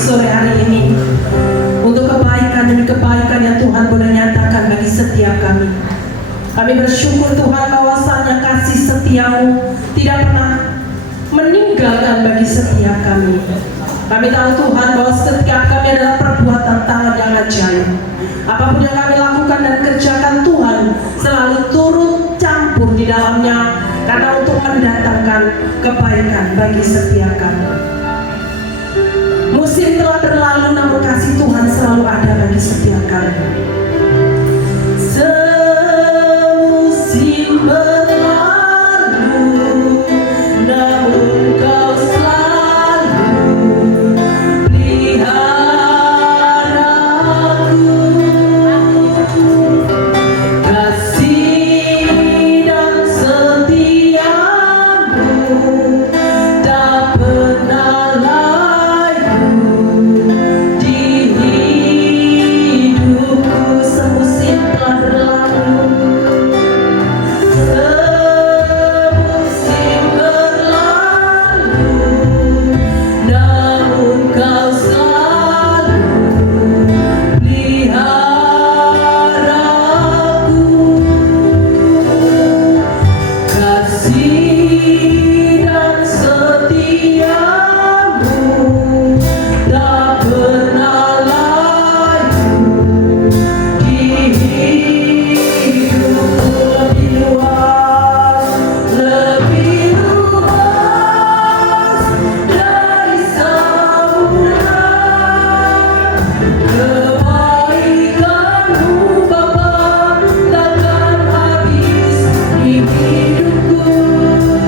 Sore hari ini untuk kebaikan demi kebaikan yang Tuhan boleh nyatakan bagi setiap kami. Kami bersyukur Tuhan bahwasanya kasih setia-Mu tidak pernah meninggalkan bagi setiap kami. Kami tahu Tuhan bahwa setiap kami adalah perbuatan tangan yang ajaib. Apapun yang kami lakukan dan kerjakan, Tuhan selalu turut campur di dalamnya karena untuk mendatangkan kebaikan bagi setiap kami. Musim telah berlalu, namun kasih Tuhan selalu ada bagi setiap kami. Semusim berlalu, namun Kau selalu pelihara aku. Kasih dan setia-Mu tak pernah hidupku.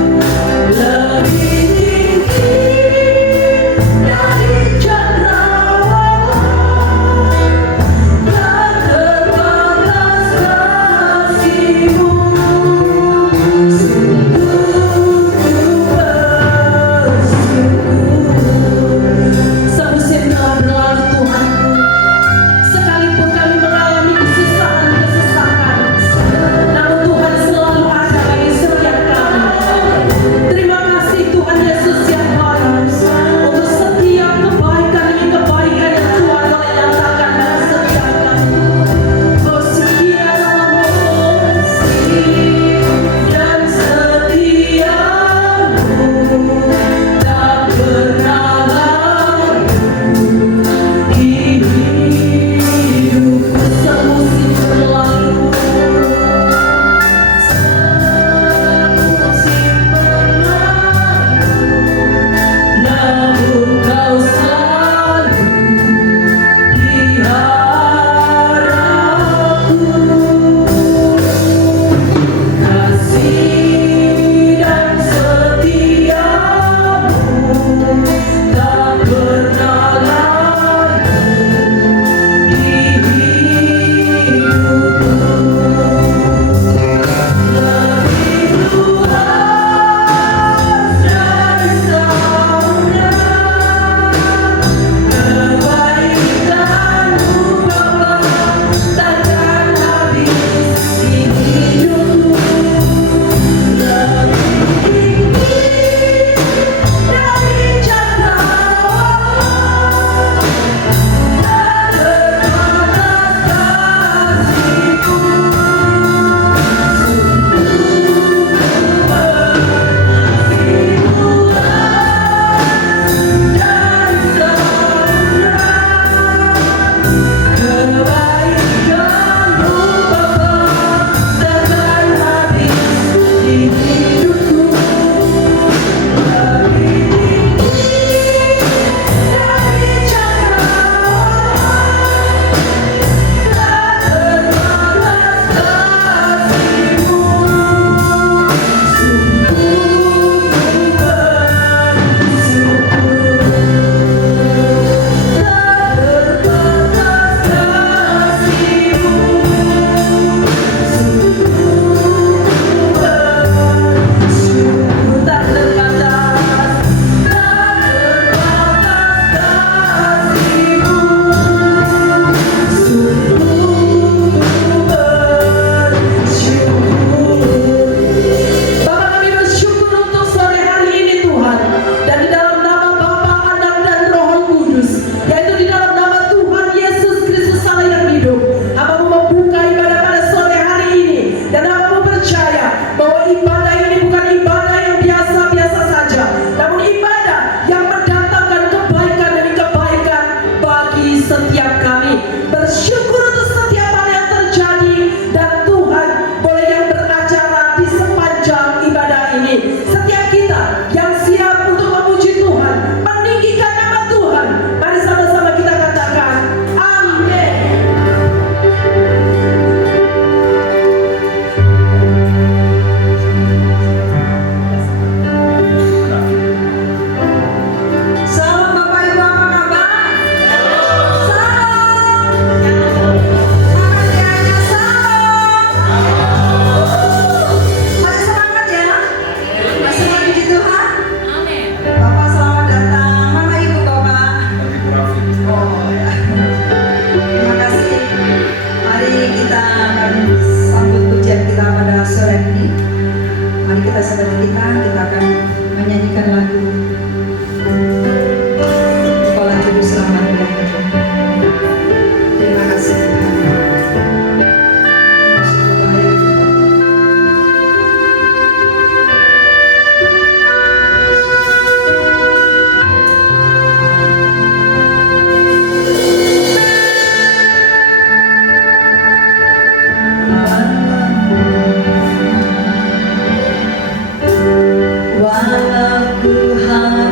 ini. Setiap kita yang siap untuk memuji Tuhan, meninggikan nama Tuhan, mari sama-sama kita katakan amin. Salam Bapak Ibu, apa kabar? Salam. Pengertiannya salam. Masih semangat ya? Masih mau puji Tuhan? Bapak selamat datang. Mana Ibu Bapak? Oh ya. Terima kasih. Mari kita akan sambut pujian kita pada sore ini. Mari kita sebentar kita akan menyanyikan lagu Sekolah Juru Selamat Belajar. Terima kasih Tuhan. Sungguh baik. Walau ku harus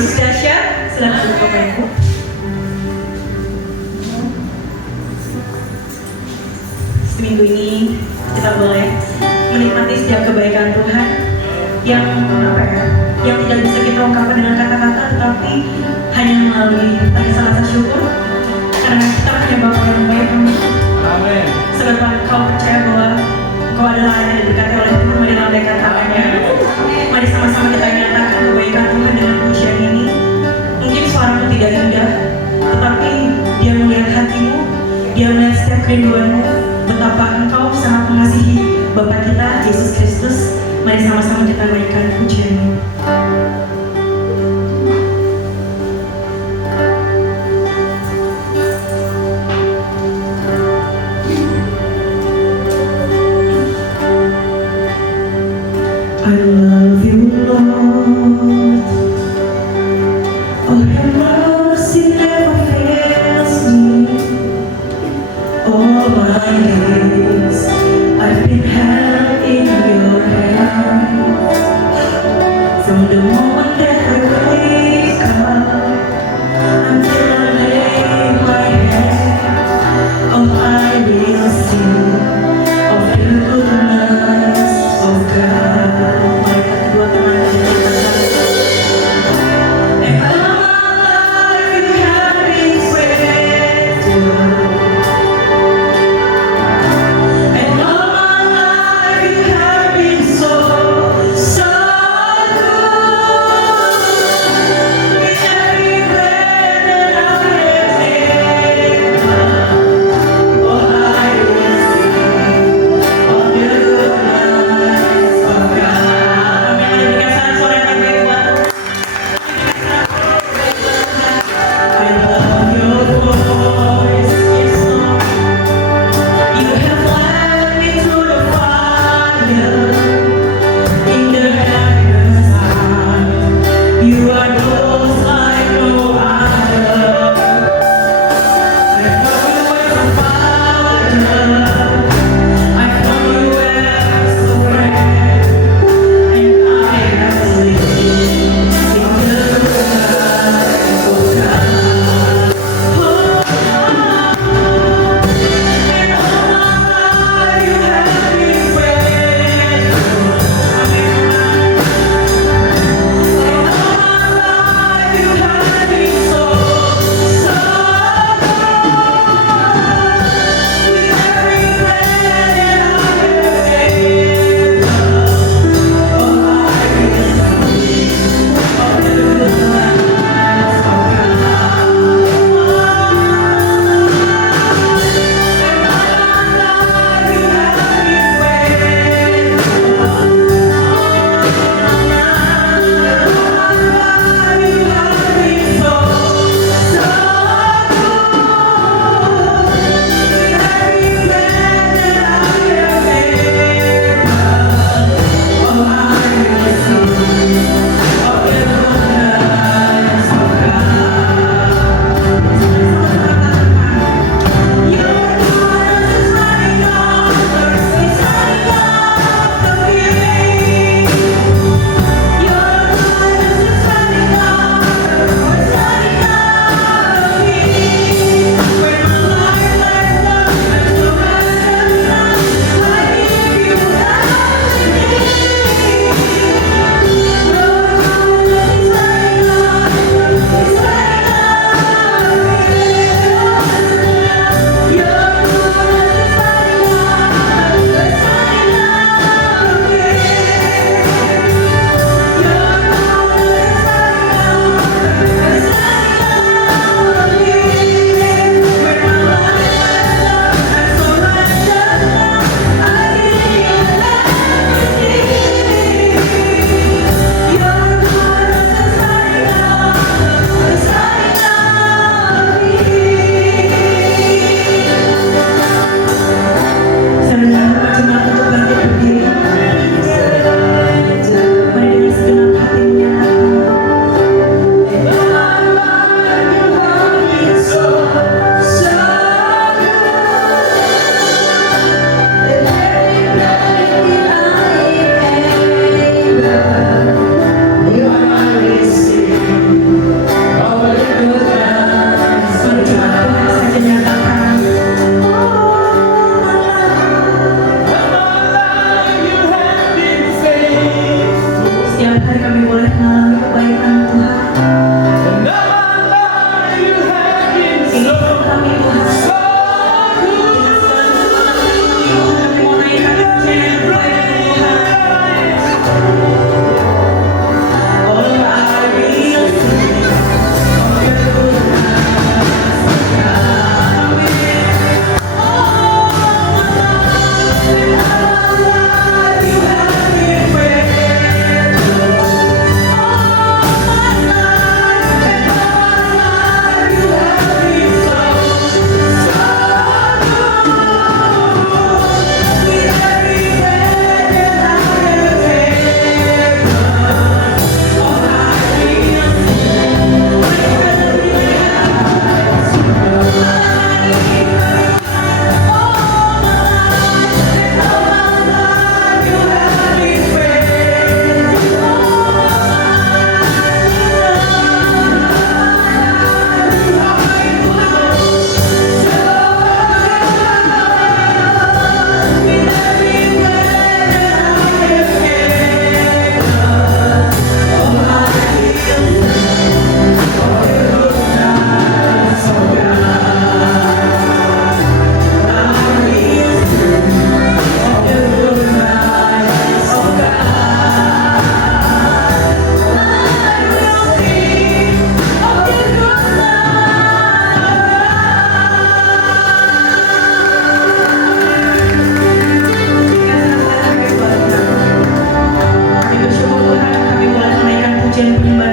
Yesus dahsyat. Silakan Bapak Ibu. Seminggu ini kita boleh menikmati setiap kebaikan Tuhan yang yang tidak bisa kita ungkapkan dengan kata-kata, tetapi hanya melalui tarisan rasa syukur. Karena kita punya Bapa yang baik. Amin. Sebab kau percaya bahwa kau adalah anak yang diberkati oleh Tuhan, mari lambaikan tangannya. Mari sama-sama kita nyatakan kebaikan Tuhan dengan pujian ini. Mungkin suaramu tidak indah, tetapi Dia melihat hatimu, Dia melihat setiap kerinduanmu, betapa engkau sangat mengasihi Bapa kita Yesus Kristus. Mari sama-sama kita naikkan pujiannya. I love you, Lord. Oh, your mercy never fails me. All my days I've been held in your hand. From the moment that I wake up until I lay my head, oh, I will sing of the goodness of God. And all my life you have been faithful. And all my life you have been so, so good. With every breath that I take, oh, I will sing of the goodness of God. Amin. Berikan suara yang baik buat I love your voice, yes Lord. You have led me through the fire, in the darkness night. You are close like no other. I found you as a father. I found you as a friend, and I have lived in the goodness of God.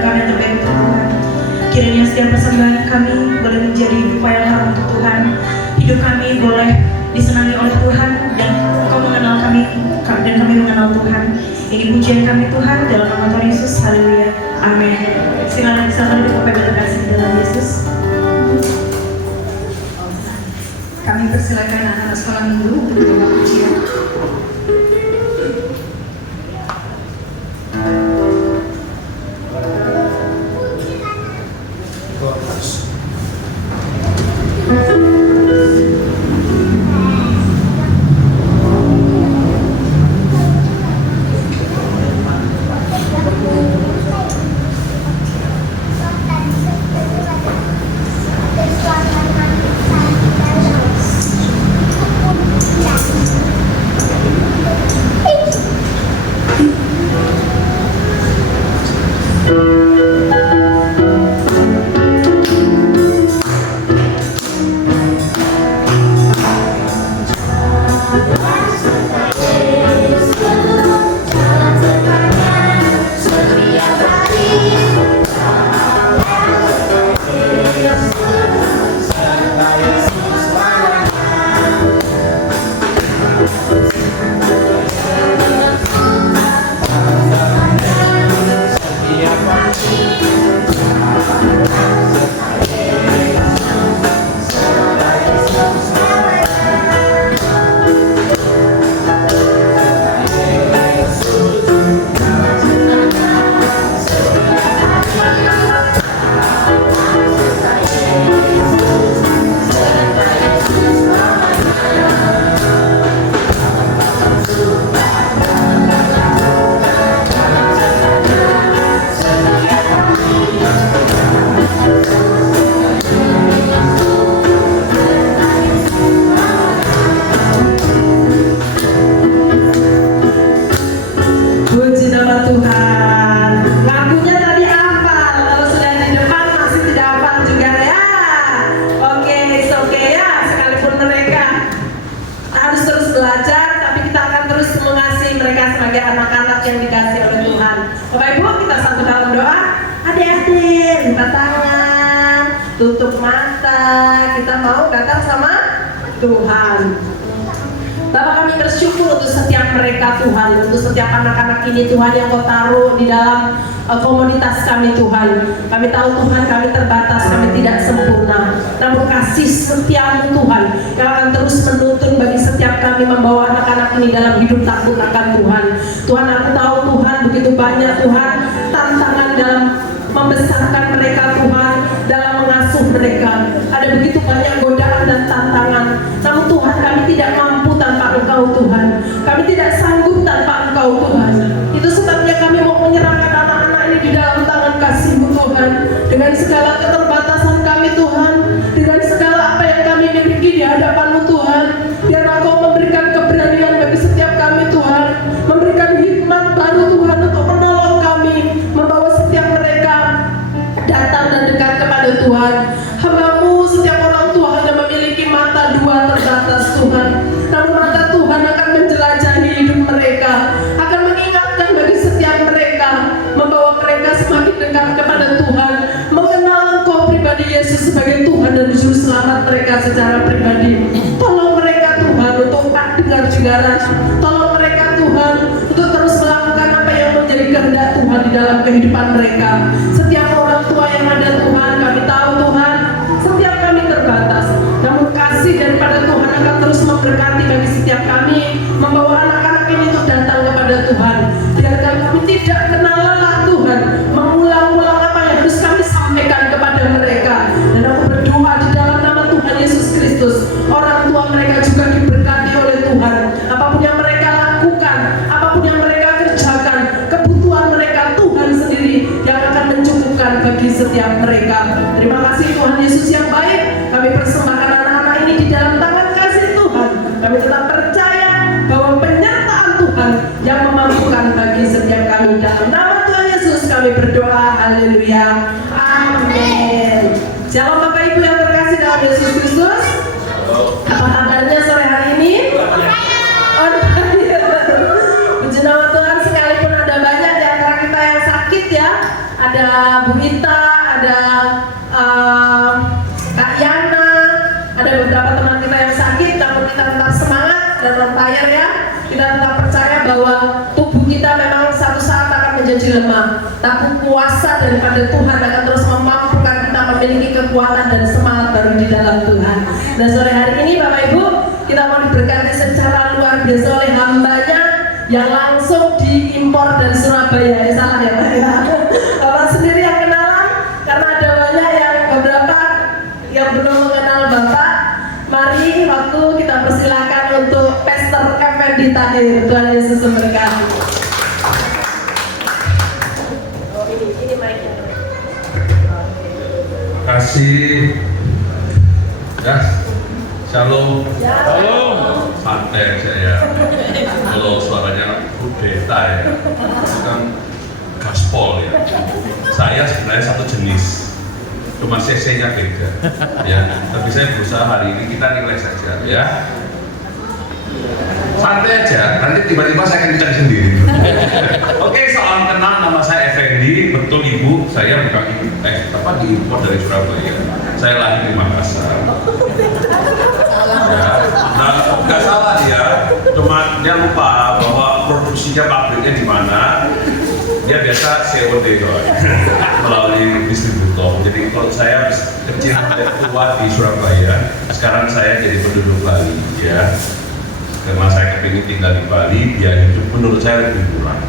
kami yang terbaik untuk Tuhan. Kiranya setiap persembahan kami boleh menjadi upaya yang harum untuk Tuhan. Hidup kami boleh disenangi oleh Tuhan dan Engkau mengenal kami dan kami mengenal Tuhan. Ini pujian kami Tuhan dalam nama Tuhan Yesus. Haleluya. Amin. Silakan dipakai kasih di dalam Yesus. Kami persilakan anak-anak sekolah minggu untuk membawa pujian. Tutup mata, kita mau datang sama Tuhan. Bapak, kami bersyukur untuk setiap mereka Tuhan, untuk setiap anak-anak ini Tuhan yang Kau taruh di dalam komunitas kami Tuhan. Kami tahu Tuhan kami terbatas, kami tidak sempurna. Namun kasih setiamu Tuhan yang akan terus menuntun bagi setiap kami membawa anak-anak ini dalam hidup takut akan Tuhan. Tuhan, aku tahu Tuhan begitu banyak Tuhan tantangan dalam membesarkan mereka Tuhan, dalam mengasuh mereka. Ada begitu banyak godaan dan tantangan. Namun Tuhan, kami tidak mampu tanpa Engkau Tuhan. Kami tidak sanggup tanpa Engkau Tuhan. Itu sebabnya kami mau menyerahkan anak-anak ini di dalam tangan kasih-Mu Tuhan. Dengan segala keterbatasan kami Tuhan, dengan segala apa yang kami miliki di hadapan-Mu Tuhan, biar Engkau memberikan keberanian bagi setiap kami Tuhan, memberikan hikmat baru Tuhan untuk menolong kami, membawa setiap mereka datang dan dekat kepada Tuhan. Hamba-Mu setiap orang tua hanya memiliki mata dua terbatas Tuhan. Namun mata Tuhan akan menjelajahi hidup mereka, akan mengingatkan bagi setiap mereka, membawa mereka semakin dekat kepada Tuhan, mengenal Engkau pribadi Yesus sebagai Tuhan dan Juru Selamat mereka secara pribadi. Tolong mereka Tuhan untuk tak dengar-dengaran. Tolong mereka Tuhan untuk terus melakukan apa yang menjadi kehendak Tuhan di dalam kehidupan mereka. Setiap orang tua yang ada Tuhan, kami tahu Tuhan, setiap kami terbatas. Namun kasih daripada Tuhan akan terus memberkati bagi setiap kami, membawa anak-anak ini untuk datang kepada Tuhan. Biarkan kami tidak kenal lelah Tuhan, mengulang-ulang apa yang harus kami sampaikan kepada mereka. Dan aku berdoa di dalam nama Tuhan Yesus Kristus, orang tua mereka juga diberkati oleh Tuhan. Apapun yang mereka lakukan, apapun yang mereka kerjakan, kebutuhan mereka Tuhan sendiri yang akan mencukupkan bagi setiap mereka. Terima kasih Tuhan Yesus yang baik. Kami persembahkan anak-anak ini di dalam tangan kasih Tuhan. Kami tetap percaya bahwa penyertaan Tuhan yang memampukan bagi setiap kami. Dalam nama Tuhan Yesus kami berdoa. Haleluya. Amin. Shalom Bapak Ibu yang terkasih dalam Yesus Kristus. Apa kabarnya sore hari ini? On fire. Puji nama Tuhan, sekalipun ada banyak di antara kita yang sakit ya, ada Bu Ita, ada Kak Yana, ada beberapa teman kita yang sakit, namun kita tetap semangat dan on fire ya. Kita tetap percaya bahwa tubuh kita memang satu saat akan menjadi lemah, tapi kuasa daripada Tuhan akan terus memampukan kita memiliki kekuatan dan semangat baru di dalam Tuhan. Dan sore hari ini Bapak Ibu, kita mau diberkati secara luar biasa oleh hambanya yang langsung diimpor dari Surabaya. Salah ya Pak ya? Bapak sendiri yang kenalan, karena ada banyak yang beberapa yang belum mengenal Bapak. Mari waktu kita persilakan untuk Pastor Effendi Tahir. Tuhan Yesus memberkati. Oh ini mic-nya. Terima kasih. Ya, shalom. Shalom. Santai saya. Kalau suaranya kudeta ya, itu kan gaspol ya. Saya sebenarnya satu jenis, cuma cc-nya beda. Ya, tapi saya berusaha hari ini kita nilai saja ya. Santai aja, nanti tiba-tiba saya akan bicara sendiri. Oke, salam kenal, nama saya Effendi. Betul Ibu, saya bukan diimpor dari Surabaya. Saya lahir di Makassar. Ya, nah, nggak salah dia, cuma dia lupa bahwa produksinya pabriknya di mana. Dia biasa COD melalui distributor. Jadi kalau saya kecil dan tua di Surabaya, sekarang saya jadi penduduk Bali ya. Karena saya kepingin tinggal di Bali, biaya hidup menurut saya lebih murah,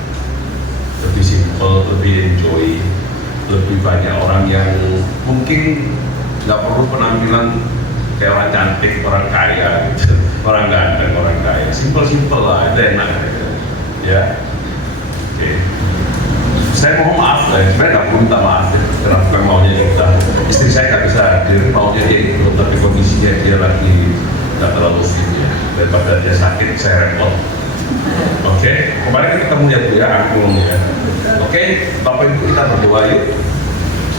lebih simple, lebih enjoy, lebih banyak orang yang mungkin nggak perlu penampilan kayak orang cantik, orang kaya, gitu. Orang ganteng, orang kaya, simple lah, itu enak ya. Oke. Saya mohon maaf lah, sebenarnya nggak perlu minta maaf ya, karena bukan maunya kita. Istri saya nggak bisa hadir, maunya dia ikut, tapi kondisinya dia lagi nggak terlalu fit ya. Daripada dia sakit, saya repot. Oke, kemarin kita ketemu ya Bu ya, angklung ya. Oke, Bapak Ibu kita berdoa yuk.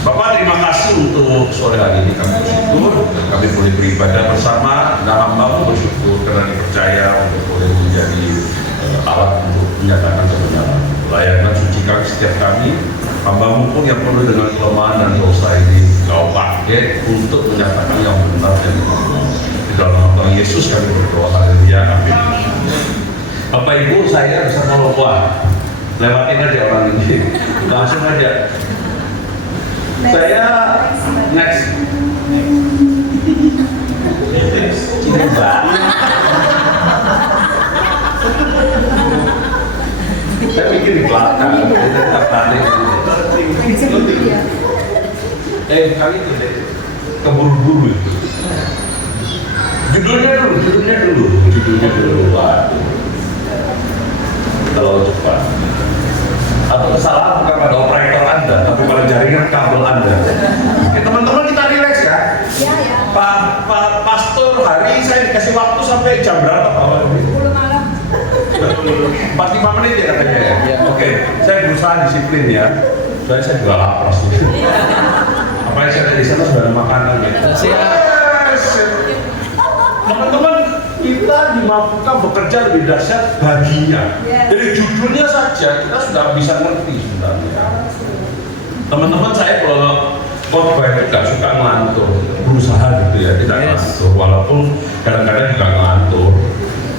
Bapak terima kasih untuk sore hari ini kami bersyukur kami boleh beribadah bersama. Dan hamba-Mu bersyukur karena dipercaya untuk boleh menjadi alat untuk menyatakan kebenaran. Layanan sucikan setiap kami. Hamba-Mu pun yang penuh dengan kelemahan dan dosa ini Kau pakai untuk menyatakan yang benar dan benar. Di dalam nama Yesus kami berdoa, haleluya, amin. Bapak Ibu, saya bersama Bapak lewatin aja orang ini, langsung aja. Saya next. Cinta. Saya pikir di belakang, saya tertarik. Kali itu deh, keburu-buru. Judulnya dulu. Waduh. Terlalu cepat. Atau kesalahan bukan pada operator Anda, tapi pada jaringan kabel Anda. Oke, teman-teman kita rileks ya. Ya. Pak Pastor hari saya dikasih waktu sampai jam berapa Pak? 10 malam. 45 menit ya katanya ya. Oke, saya berusaha disiplin ya. Soalnya saya juga lapar sih. Apalagi saya di sana sudah ada makanan ya. Teman-teman, kita dimampukan bekerja lebih dahsyat baginya. Dari judulnya saja kita sudah bisa ngerti sebenarnya. Teman-teman, saya kalau khotbah itu nggak suka ngelantur, berusaha gitu ya, tidak ngelantur. Walaupun kadang-kadang juga ngelantur.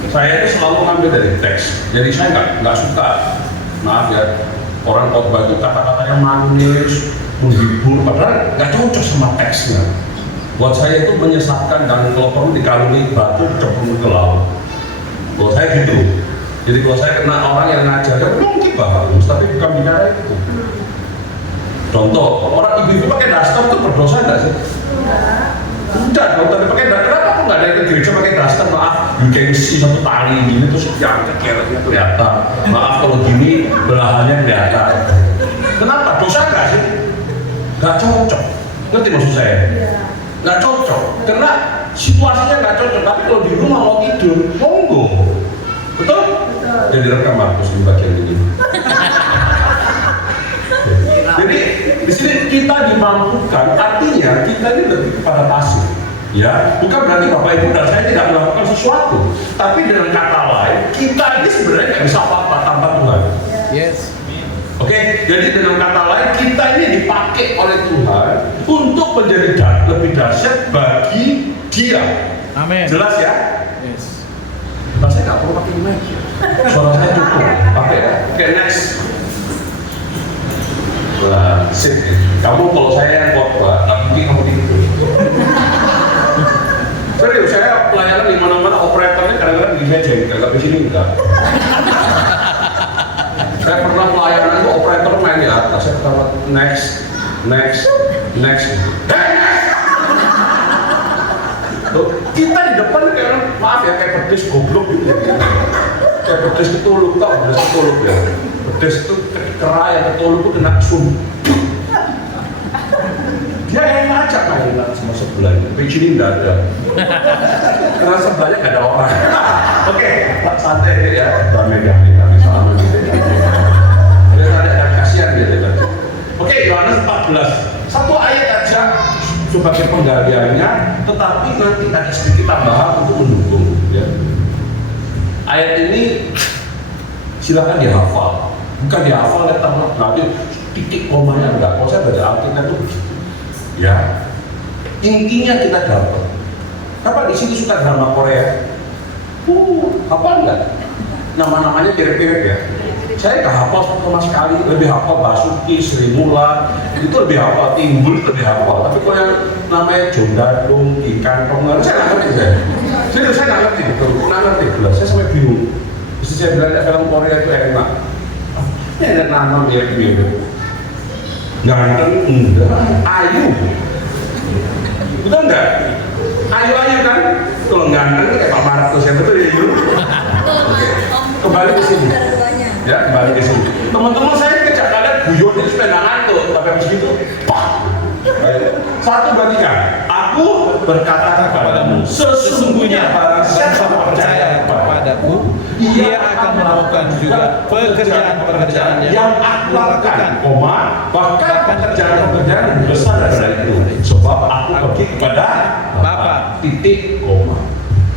Saya itu selalu ngambil dari teks. Jadi saya nggak suka, maaf ya, orang khotbah itu kata-katanya manis, menghibur, padahal nggak cocok sama teksnya. Buat saya itu menyesatkan dan kalau perlu dikalungi batu cemplung ke laut. Kalau saya gitu. Jadi kalau saya kena orang yang ngajar, ya mungkin bagus, tapi bukan bicara itu. Contoh, orang ibu-ibu pakai daster itu berdosa nggak sih? Enggak, kalau tadi pakai daster, kenapa aku nggak ada ke gereja pakai daster? Maaf, you can see satu tali gini terus yang kekeretnya kelihatan. Maaf kalau gini belahannya kelihatan. Kenapa? Dosa nggak sih? Nggak cocok. Ngerti maksud saya? Nggak cocok, karena situasinya nggak cocok. Tapi kalau di rumah mau tidur, monggo, betul? Jadi rekam Markus di bagian ini. Jadi di sini kita dimampukan, artinya kita ini lebih kepada pasif. Ya, bukan berarti Bapak Ibu dan saya tidak melakukan sesuatu, tapi dengan kata lain, kita ini sebenarnya nggak bisa apa-apa tanpa Tuhan. Yes. Oke, jadi dengan kata lain kita ini dipakai oleh Tuhan untuk menjadi lebih dahsyat bagi Dia. Amin. Jelas ya? Yes. Saya nggak perlu pakai mic. Suara saya cukup. Pakai ya. Oke, next. Wah, sip. Kamu kalau saya yang khotbah, nggak mungkin kamu gitu. Serius, saya pelayanan di mana-mana operatornya kadang-kadang di meja, nggak di sini enggak. Saya pernah pelayanan itu operator main di atas, saya pertama next. Loh, kita di depan kayak maaf ya kayak pedes goblok gitu. Kayak pedes ketuluk, tau pedes ketuluk ya. Pedes itu kera yang ketuluk itu kena sun. Dia yang ngajak mainan sama sebelahnya, tapi sini nggak ada. Karena sebelahnya nggak ada orang. Oke, santai deh ya, damai-damai kami sama gitu ya. Ada kasihan gitu kan. Oke, Yohanes 14, satu ayat aja sebagai penggaliannya, tetapi nanti ada sedikit tambahan untuk mendukung. Ya. Ayat ini silakan dihafal, bukan dihafal letter nanti titik komanya enggak. Kalau saya baca Alkitab itu ya, intinya kita dapat. Apa di sini suka drama Korea? Apa enggak? Nama-namanya mirip-mirip ya. Saya nggak hafal sama sekali, lebih hafal Basuki, Sri Mulat, itu lebih hafal, Timbul itu lebih hafal. Tapi kalau yang namanya Jondadung, Ikan Tongan, saya nggak ngerti saya. Serius saya nggak ngerti, betul, nggak ngerti. Saya sampai bingung. Terus saya bilang film Korea itu enak. Ini ada nama mirip-mirip. Ganteng enggak, ayu. Betul enggak? Ayu-ayu kan? Kalau ganteng kayak Pak Markus ya, betul ya Yu? Oke, kembali ke sini. Ya, kembali ke sini. Teman-teman saya kejak kalian guyon itu sudah nggak ngantuk, tapi habis itu, pak. Satu bandingkan. Aku berkata kepadamu, sesungguhnya barang siapa percaya kepadaku, ia akan melakukan juga pekerjaan-pekerjaan yang aku lakukan, bahkan pekerjaan-pekerjaan yang besar dari itu, sebab aku pergi kepada Bapa. Titik, koma.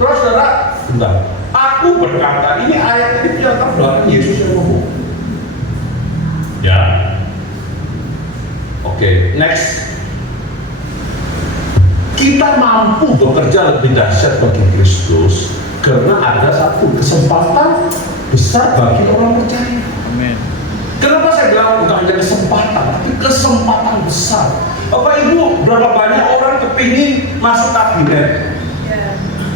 Terus saudara, bentar. Aku berkata, ini ayat ini ternyata belakang Yesus yang ngomong. Ya. Oke, next. Kita mampu bekerja lebih dahsyat bagi Kristus karena ada satu kesempatan besar bagi orang percaya. Amin. Kenapa saya bilang bukan hanya kesempatan, tapi kesempatan besar. Bapak Ibu, berapa banyak orang kepingin masuk kabinet?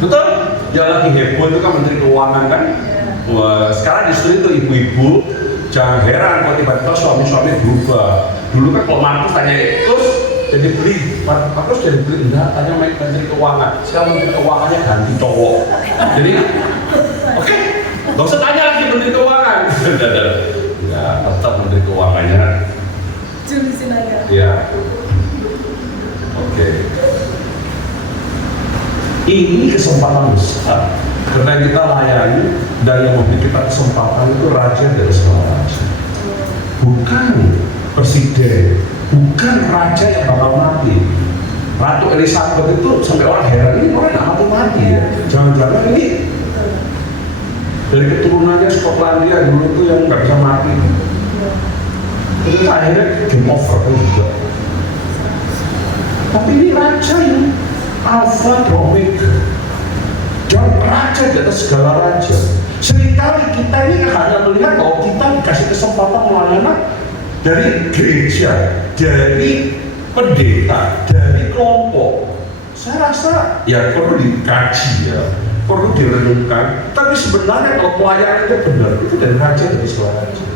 Betul? Dia lagi heboh itu kan Menteri Keuangan kan? Wah, sekarang justru itu ibu-ibu jangan heran kalau tiba-tiba suami-suami berubah. Dulu kan kalau Markus tanya terus jadi beli, Markus jadi beli enggak? Tanya Menteri Keuangan. Sekarang Menteri Keuangannya ganti cowok. Jadi, oke, nggak usah tanya lagi Menteri Keuangan. Ya, tetap Menteri Keuangannya. Julisin aja. Ya. Oke. Ini kesempatan besar karena kita layani dan yang memberi kita kesempatan itu raja dari segala raja, bukan presiden, bukan raja yang bakal mati. Ratu Elizabeth itu sampai orang heran, ini orang nggak mati ya, jangan-jangan ini dari keturunannya Skotlandia dulu tuh yang nggak bisa mati. Itu akhirnya game over kan juga. Tapi ini raja yang Alpha dan Omega, dan raja di atas segala raja. Seringkali kita ini hanya melihat bahwa kita dikasih kesempatan melayani dari gereja, dari pendeta, dari kelompok. Saya rasa ya perlu dikaji ya, perlu direnungkan. Tapi sebenarnya kalau pelayanan itu benar, itu dari raja dari segala raja.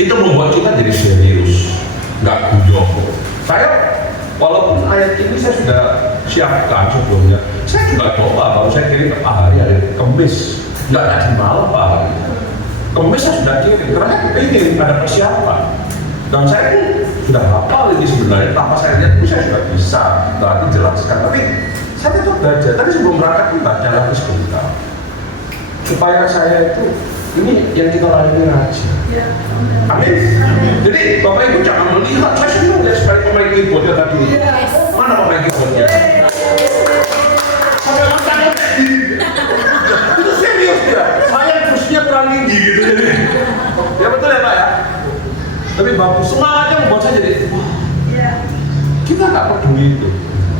Itu membuat kita jadi serius, nggak guyon. Saya walaupun ayat ini saya sudah siapkan sebelumnya, saya juga coba baru saya kirim ke Pak Hari hari Kamis, nggak tadi malam Pak Hari. Kamis saya sudah kirim, karena ini ada persiapan. Dan saya pun sudah hafal ini sebenarnya, tanpa saya lihat pun saya sudah bisa berarti jelaskan. Tapi saya tetap belajar. Tadi sebelum berangkat pun baca lagi sebentar, supaya saya itu ini yang kita layani raja. Amin. Jadi Bapak Ibu jangan melihat saya senang ya sebagai pemain keyboardnya tadi. Mana pemain keyboardnya? Sampai matanya itu serius ya. Saya kursinya kurang tinggi gitu. Ya betul ya Pak ya. begitu.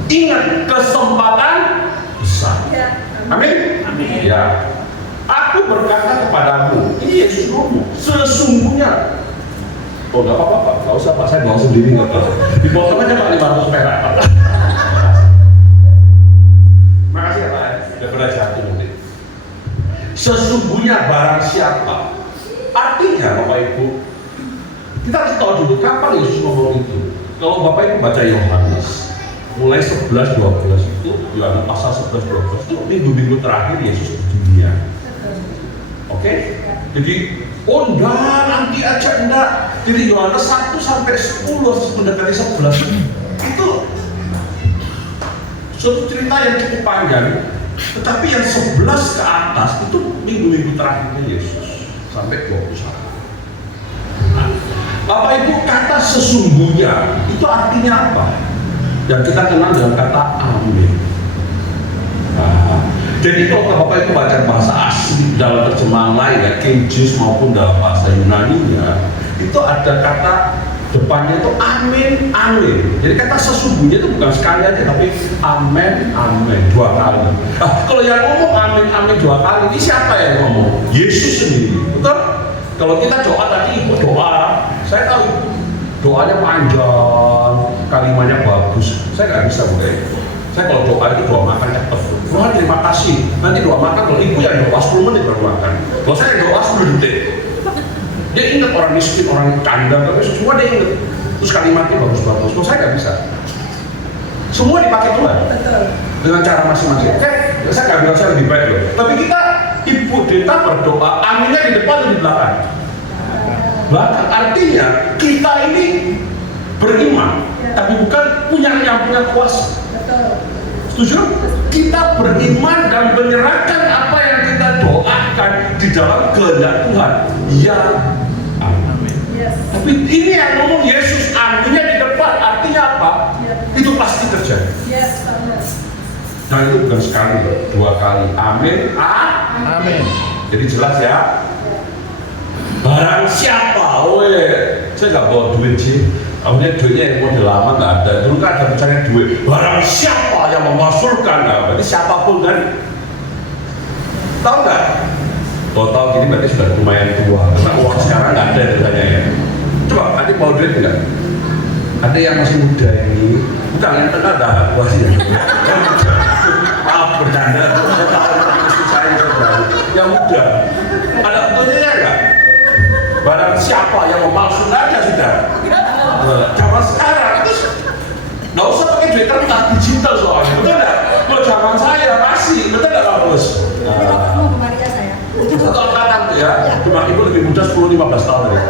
Ingat, kesempatan besar. Amin. Amin. Ya. Aku berkata kepadamu, ini Yesus ngomong, sesungguhnya. Oh nggak apa-apa, nggak usah Pak, saya bawa sendiri nggak apa. Dipotong aja Pak 500 perak. Makasih ya Pak, udah pernah jatuh nanti. Sesungguhnya barang siapa, artinya Bapak Ibu, kita harus tahu dulu kapan Yesus ngomong itu. Kalau Bapak Ibu baca Yohanes, mulai 11-12 itu, Yohanes pasal 11-12 itu minggu-minggu terakhir Yesus di dunia. Oke? Jadi, oh enggak, nanti aja enggak. Jadi Yohanes 1-10 mendekati 11 itu suatu cerita yang cukup panjang. Tetapi yang 11 ke atas itu minggu-minggu terakhirnya Yesus sampai 21. Nah, Bapak Ibu, kata sesungguhnya itu artinya apa? Yang kita kenal dengan kata amin. Nah, jadi kalau Bapak Ibu baca bahasa asli dalam terjemahan lain ya, King James maupun dalam bahasa Yunani-nya, itu ada kata depannya itu amin, amin. Jadi kata sesungguhnya itu bukan sekali aja, tapi amin, amin 2 kali. Nah, kalau yang ngomong amin, amin 2 kali, ini siapa yang ngomong? Yesus sendiri, betul? Kalau kita doa tadi, ibu doa, saya tahu doanya panjang, kalimatnya bagus. Saya nggak bisa boleh. Saya kalau doa itu doa makan cepat. Tuhan terima kasih. Nanti doa makan, kalau ibu yang doa 10 menit baru makan. Kalau saya doa 10 detik. Dia ingat orang miskin, orang kandang, semua dia ingat. Terus kalimatnya bagus-bagus. Kalau saya nggak bisa. Semua dipakai Tuhan. Dengan cara masing-masing. Oke, saya nggak bilang saya lebih baik loh. Tapi kita, ibu kita berdoa, aminnya di depan atau di belakang? Belakang. Artinya kita ini beriman, tapi bukan yang punya kuasa. Setuju? Kita beriman dan menyerahkan apa yang kita doakan di dalam kehendak Tuhan. Ya, amin. Tapi ini yang ngomong Yesus, aminnya di depan. Artinya apa? Itu pasti terjadi. Nah itu bukan sekali, 2 kali. Amin. Amin. Jadi jelas ya. Barang siapa, saya nggak bawa duit sih. Akhirnya duitnya yang model lama nggak ada. Dulu kan ada bicara duit. Barang siapa yang memasukkan, nah, berarti siapapun kan. Tahu nggak? Kalau tahu gini berarti sudah lumayan tua. Karena uang sekarang nggak ada biasanya ya. Coba, nanti mau duit nggak? Ada yang masih muda ini, bukan yang tengah dah tua sih. Maaf bercanda. Saya tahu istri saya yang muda. Ada betulnya nggak? Barang siapa yang memalsukan aja sudah. Zaman sekarang itu nggak usah pakai duit kertas, digital soalnya, betul nggak? Kalau zaman saya masih, betul nggak Bos? Satu angkatan tuh ya, cuma ibu lebih muda 10-15 tahun ya.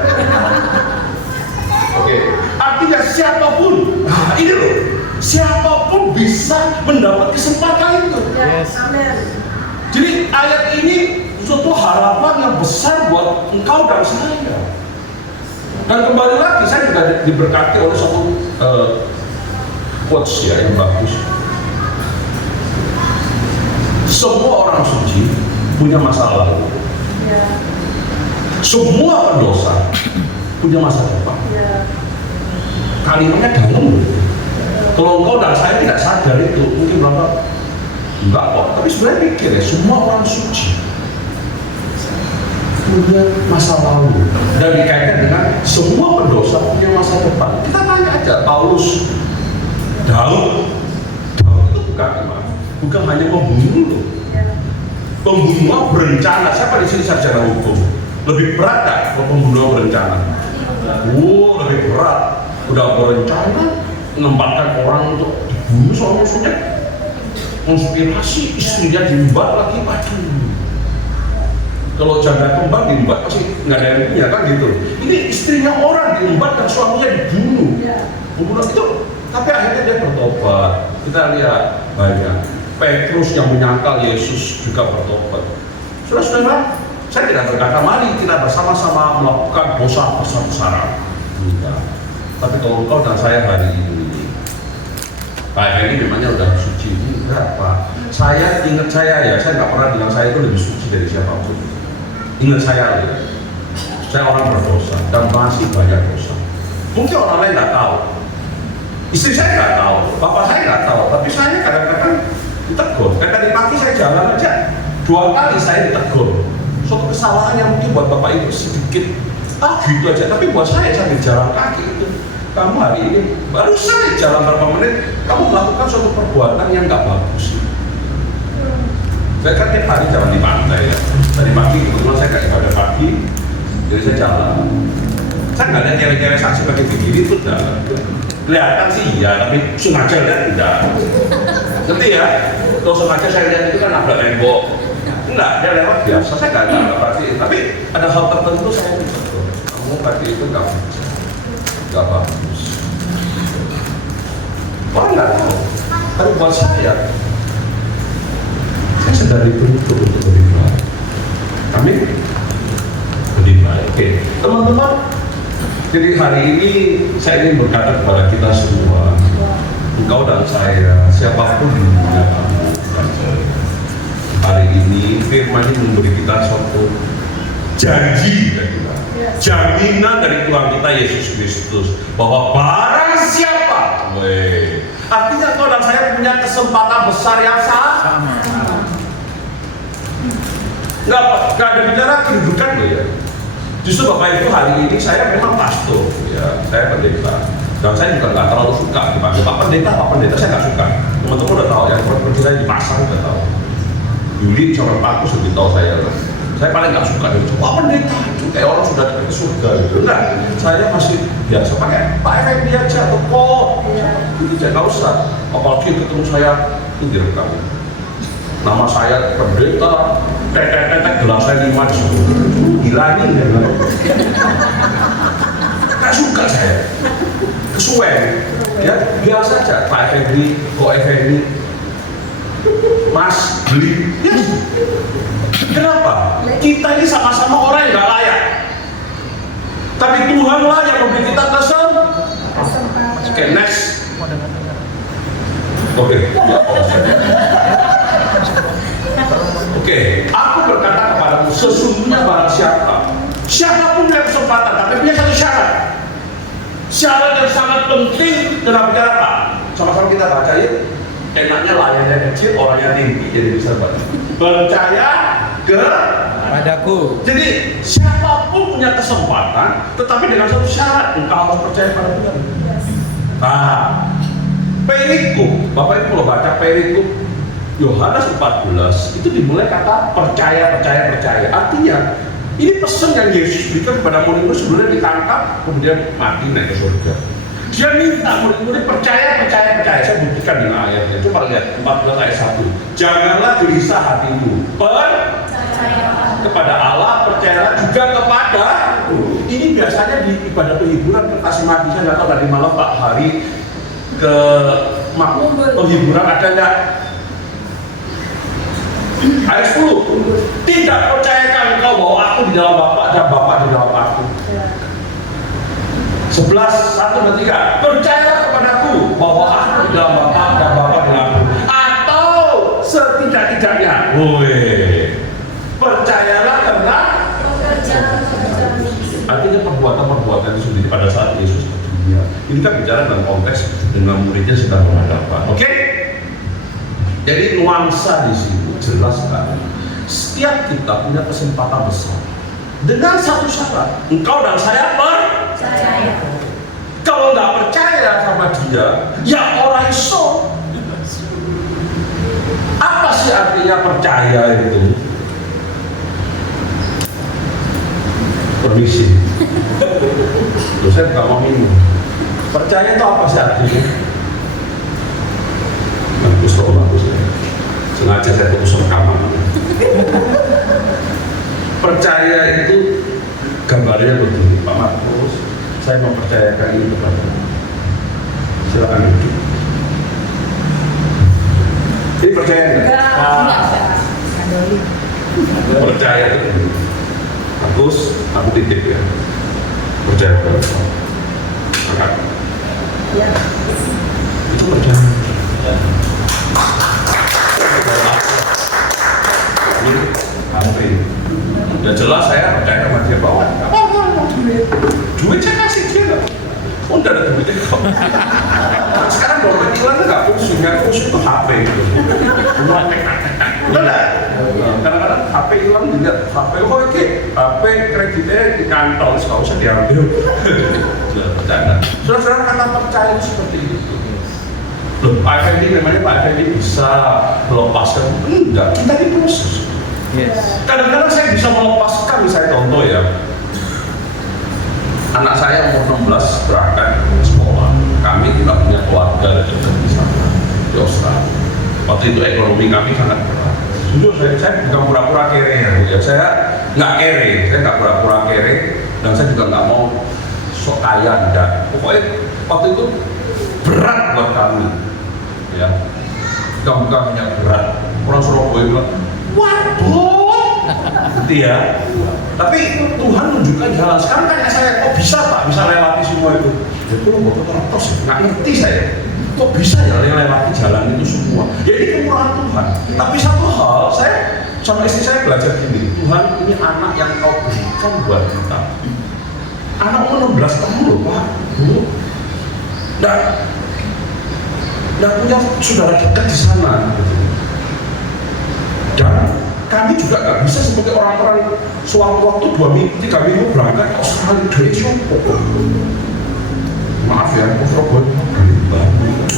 Oke, artinya siapapun, nah ini loh, siapapun bisa mendapat kesempatan itu. Jadi ayat ini suatu harapan yang besar buat engkau dan saya. Dan kembali lagi, saya juga diberkati oleh satu quotes ya yang bagus. Semua orang suci punya masa lalu. Semua pendosa punya masa depan. Kalimatnya dalam. Kalau engkau dan saya tidak sadar itu, mungkin berapa? Enggak kok. Tapi sebenarnya mikir ya, semua orang suci punya masa lalu dan dikaitkan dengan semua pendosa punya masa depan. Kita tanya aja Paulus, Daud itu bukan hanya membunuh loh. Pembunuhan berencana. Siapa di sini sarjana hukum? Lebih berat kan kalau pembunuhan berencana? Lebih berat. Udah berencana menempatkan orang untuk dibunuh soalnya sudah konspirasi, istrinya diumbar lagi, waduh. Kalau janda kembar diembat pasti nggak ada yang punya kan gitu. Ini istrinya orang diembat dan suaminya dibunuh. Pembunuh itu, tapi akhirnya dia bertobat. Kita lihat banyak. Petrus yang menyangkal Yesus juga bertobat. Saudara-saudara, saya tidak berkata mari kita bersama-sama melakukan dosa besar-besaran. Tapi kalau engkau dan saya hari ini, Pak ini memangnya udah suci enggak Pak? Saya ingat saya nggak pernah bilang saya itu lebih suci dari siapapun. Ingat saya orang berdosa dan masih banyak dosa. Mungkin orang lain nggak tahu, Istri saya nggak tahu, bapak saya nggak tahu, tapi saya kadang-kadang ditegur. Kan tadi pagi saya jalan aja 2 kali saya ditegur. Suatu kesalahan yang mungkin buat bapak itu sedikit gitu aja, tapi buat saya sambil jalan kaki itu, kamu hari ini baru saya jalan berapa menit, kamu melakukan suatu perbuatan yang nggak bagus. Saya kan tiap hari jalan di pantai ya. Tadi pagi kebetulan saya nggak ibadah pagi, jadi saya jalan. Saya nggak ada cewek-cewek saksi pakai begini itu udah kelihatan sih iya, tapi sengaja lihat enggak. Ngerti ya? Kalau sengaja saya lihat itu kan ada tembok. Enggak, dia lewat biasa. Saya nggak ada pasti. Tapi ada hal tertentu saya betul. Kamu tadi itu nggak bagus. Orang nggak tahu. Tapi buat saya sedang dituntut untuk lebih baik. Kami lebih baik. Oke, teman-teman. Jadi hari ini saya ingin berkata kepada kita semua, engkau dan saya, siapapun di dunia kamu, hari ini firman ini memberi kita suatu janji dari kita, jaminan dari Tuhan kita Yesus Kristus bahwa barang siapa, artinya engkau dan saya punya kesempatan besar yang sama. Nggak ada bicara kedudukan loh ya. Justru Bapak Ibu hari ini saya memang pastor, ya, saya pendeta, dan saya juga nggak terlalu suka dipanggil Pak Pendeta saya nggak suka. Teman-teman udah tahu, yang seperti saya di pasar udah tahu. Yuli sama Pak Kus lebih tahu saya paling nggak suka itu. Pak Pendeta itu kayak orang sudah ke surga gitu. Enggak, saya masih biasa pakai Pak Effendi aja atau kok, itu nggak usah. Apalagi ketemu saya itu direkam. Nama saya Pendeta, tetek gelas saya 5 gila nih, nggak suka saya, kesuwen, ya biasa aja. Pak Effendi, kok Effendi, Mas beli, yes. Kenapa? Kita ini sama-sama orang yang nggak layak, tapi Tuhanlah yang memberi kita kesempatan. Oke, next. Oke, aku berkata kepadamu, sesungguhnya barang siapapun punya kesempatan, tapi punya satu syarat. Syarat yang sangat penting dalam bicara apa? Sama-sama kita baca ya. Enaknya layarnya kecil, orangnya tinggi, jadi bisa baca. Percaya kepadaku. Jadi siapapun punya kesempatan, tetapi dengan satu syarat, engkau harus percaya pada Tuhan. Nah, perikop, Bapak Ibu kalau baca perikop Yohanes 14 itu dimulai kata percaya. Artinya ini pesan yang Yesus berikan kepada murid-murid sebelumnya ditangkap kemudian mati naik ke surga. Dia minta murid-murid percaya. Saya buktikan dengan ayatnya. Coba lihat 14 ayat 1. Janganlah gelisah hatimu. Percaya kepada Allah, percayalah juga kepada. Ini biasanya di ibadah penghiburan Kasih Mati. Saya nggak tahu dari malam Pak Hari ke penghiburan adanya. Ayat 10. Tidak percayakan engkau bahwa aku di dalam Bapa dan Bapa di dalam aku. 11, 1 dan 3. Percayalah kepadaku bahwa aku di dalam Bapa dan Bapa di dalam aku. Atau setidak-tidaknya, percayalah karena artinya perbuatan-perbuatan itu sendiri pada saat Yesus ke dunia. Ini kan bicara dalam konteks dengan muridnya sedang berhadapan. Oke? Jadi nuansa di sini jelas sekali. Setiap kita punya kesempatan besar dengan satu syarat, engkau dan saya percaya. Kalau nggak percaya sama dia, ya orang iso. Apa sih artinya percaya itu? Permisi. Loh, saya nggak mau minum. Percaya itu apa sih artinya? Bagus ya. Sengaja saya putus rekaman. Percaya itu gambarnya begini, Pak Markus, saya mempercayakan ini kepada. Silakan duduk. Ini percaya nggak? Percaya itu begini. Markus, aku titip ya. Percaya kepada kakak. Ya. Itu percaya. Antri. Udah jelas saya percaya sama dia bahwa duit saya kasih dia. Udah ada duitnya kok. dompet hilang nggak pusing, yang pusing itu HP gitu. Benar? Kadang-kadang HP hilang juga, HP oke, HP kreditnya di kantong, nggak usah diambil. Saudara-saudara, kata percaya itu seperti itu. Loh, Pak Effendi memangnya Pak Effendi bisa melepaskan? Enggak, kita di proses. Kadang-kadang saya bisa melepaskan, misalnya contoh ya, anak saya umur 16 berangkat ke sekolah. Kami tidak punya keluarga dekat di sana, di Australia. Waktu itu ekonomi kami sangat berat. Jujur saya bukan pura-pura kere ya, saya nggak kere, saya nggak pura-pura kere, dan saya juga nggak mau sok kaya, enggak. Pokoknya waktu itu berat buat kami, ya. Bukan hanya berat. Orang Surabaya bilang, waduh, gitu ya. Tapi Tuhan menunjukkan jalan. Sekarang kayak saya, kok bisa Pak, bisa lewati semua itu? Ya itu loh, terus nggak ngerti saya. Kok bisa ya lewati jalan itu semua? Ya ini kemurahan Tuhan. Tapi satu hal, saya sama istri saya belajar gini, Tuhan ini anak yang kau berikan buat kita. Anak umur 16 tahun loh Pak, Bu. Dan punya saudara dekat di sana. Dan kami juga nggak bisa seperti orang-orang sewaktu-waktu 2 minggu, 3 minggu berangkat ke Australia dari Surabaya. Maaf ya, Surabaya gede banget.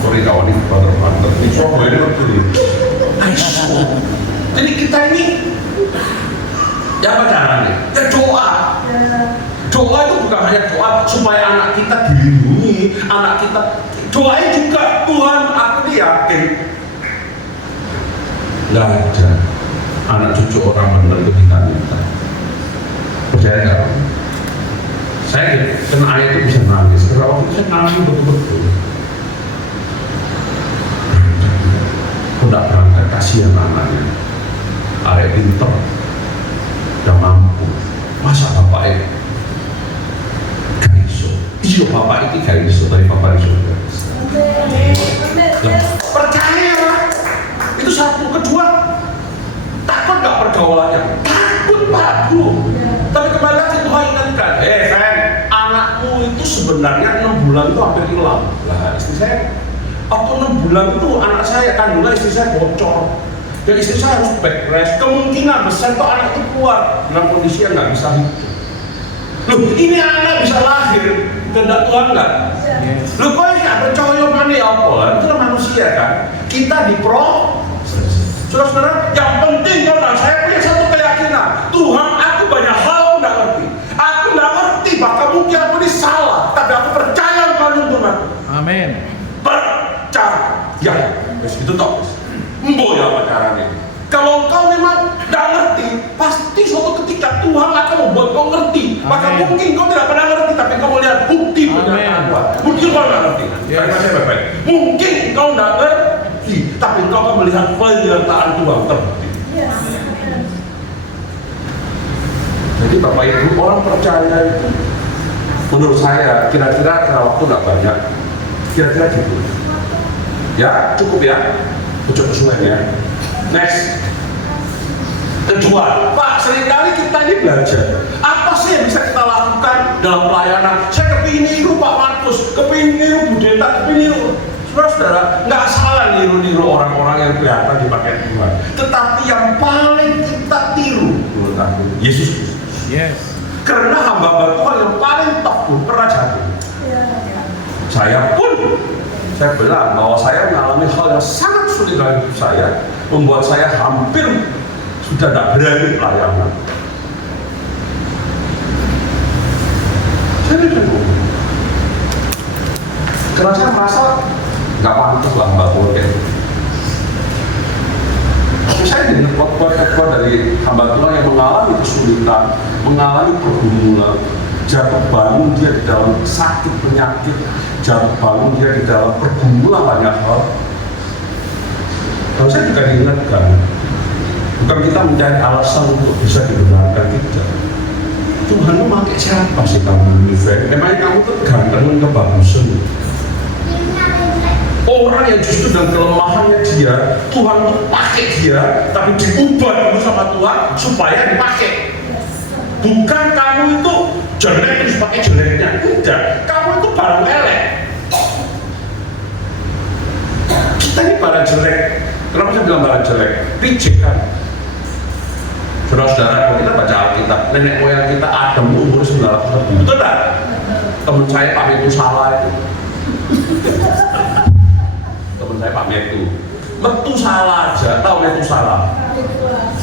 Sorry kawan ini banter-banter. Di Surabaya ini gede. Jadi kita ini, ya apa caranya? Ya doa. Doa itu bukan hanya doa supaya anak kita dilindungi, anak kita doain juga, Tuhan aku yakin nggak ada anak cucu orang benar itu kita. Percaya nggak? Saya kena ayat itu bisa nangis. Karena waktu itu saya nangis betul-betul. Aku nggak berangkat, kasihan anaknya. Arek pinter, udah mampu. Masa bapak itu gak iso? Iya bapak itu gak iso, tapi bapak iso. Percaya lah. Itu satu. Kedua, takut gak pergaulannya? Takut Pak Bro. Tapi kembali lagi Tuhan ingatkan, Fen, anakmu itu sebenarnya 6 bulan itu hampir hilang. Lah istri saya, waktu 6 bulan itu anak saya kandungan istri saya bocor. Dan istri saya harus bed rest. Kemungkinan besar tuh anak itu keluar dalam kondisi yang nggak bisa hidup. Loh, ini anak bisa lahir, kehendak Tuhan nggak? Yes. Loh, kok nggak percaya mana ya Allah? Itu kan manusia kan? Kita diproses. Saudara-saudara, yang penting kalau saya punya satu keyakinan, Tuhan, aku banyak hal nggak ngerti. Aku nggak ngerti, bahkan mungkin aku ini salah, tapi aku percaya pada Tuhan. Amin. Percaya. Ya, itu toh. Mbok ya apa caranya? Kalau kau memang tidak ngerti, pasti suatu ketika Tuhan akan membuat kau ngerti. Maka mungkin kau tidak pernah ngerti, tapi kau melihat bukti penyertaan Tuhan. Mungkin kau tidak ngerti. Baik-baik. Mungkin kau tidak ngerti, tapi kau akan melihat penyertaan Tuhan terbukti. Jadi Bapak Ibu, orang percaya itu, menurut saya kira-kira waktu tidak banyak, kira-kira gitu. Ya, cukup ya. Ucap kesulitan ya. Next. Kedua, Pak, seringkali kita ini belajar apa sih yang bisa kita lakukan dalam pelayanan. Saya kepingin niru Pak Markus, kepingin niru Bu Deta, kepingin niru. Saudara-saudara, nggak salah niru-niru orang-orang yang kelihatan dipakai Tuhan. Tetapi yang paling kita tiru menurut aku, Yesus. Yes. Karena hamba-hamba Tuhan yang paling top pernah jatuh. Saya pun, saya bilang bahwa saya mengalami hal yang sangat sulit dalam hidup saya, membuat saya hampir sudah tidak berani pelayanan. Saya bingung. Karena saya merasa nggak pantas lah Mbak Boleh. Tapi saya dengar khotbah dari hamba Tuhan yang mengalami kesulitan, mengalami pergumulan, jatuh bangun dia di dalam sakit penyakit, jatuh bangun dia di dalam pergumulan banyak hal. Dan saya juga diingatkan, bukan kita mencari alasan untuk bisa dibenarkan kita. Tuhan memakai siapa sih kamu ini? Memangnya kamu tuh ganteng kebagusan. Orang yang justru dalam kelemahannya dia, Tuhan tuh pakai dia, tapi diubah dulu sama Tuhan supaya dipakai. Bukan kamu itu jelek terus pakai jeleknya, enggak. Kamu itu barang elek. barang jelek. Kenapa saya bilang barang jelek? Reject kan. Saudara-saudara, kita baca Alkitab, nenek moyang kita Adam umur 900 lebih, betul tak? Temen saya Pak Metu salah itu. Temen saya Pak Metu salah aja, tahu Metu salah.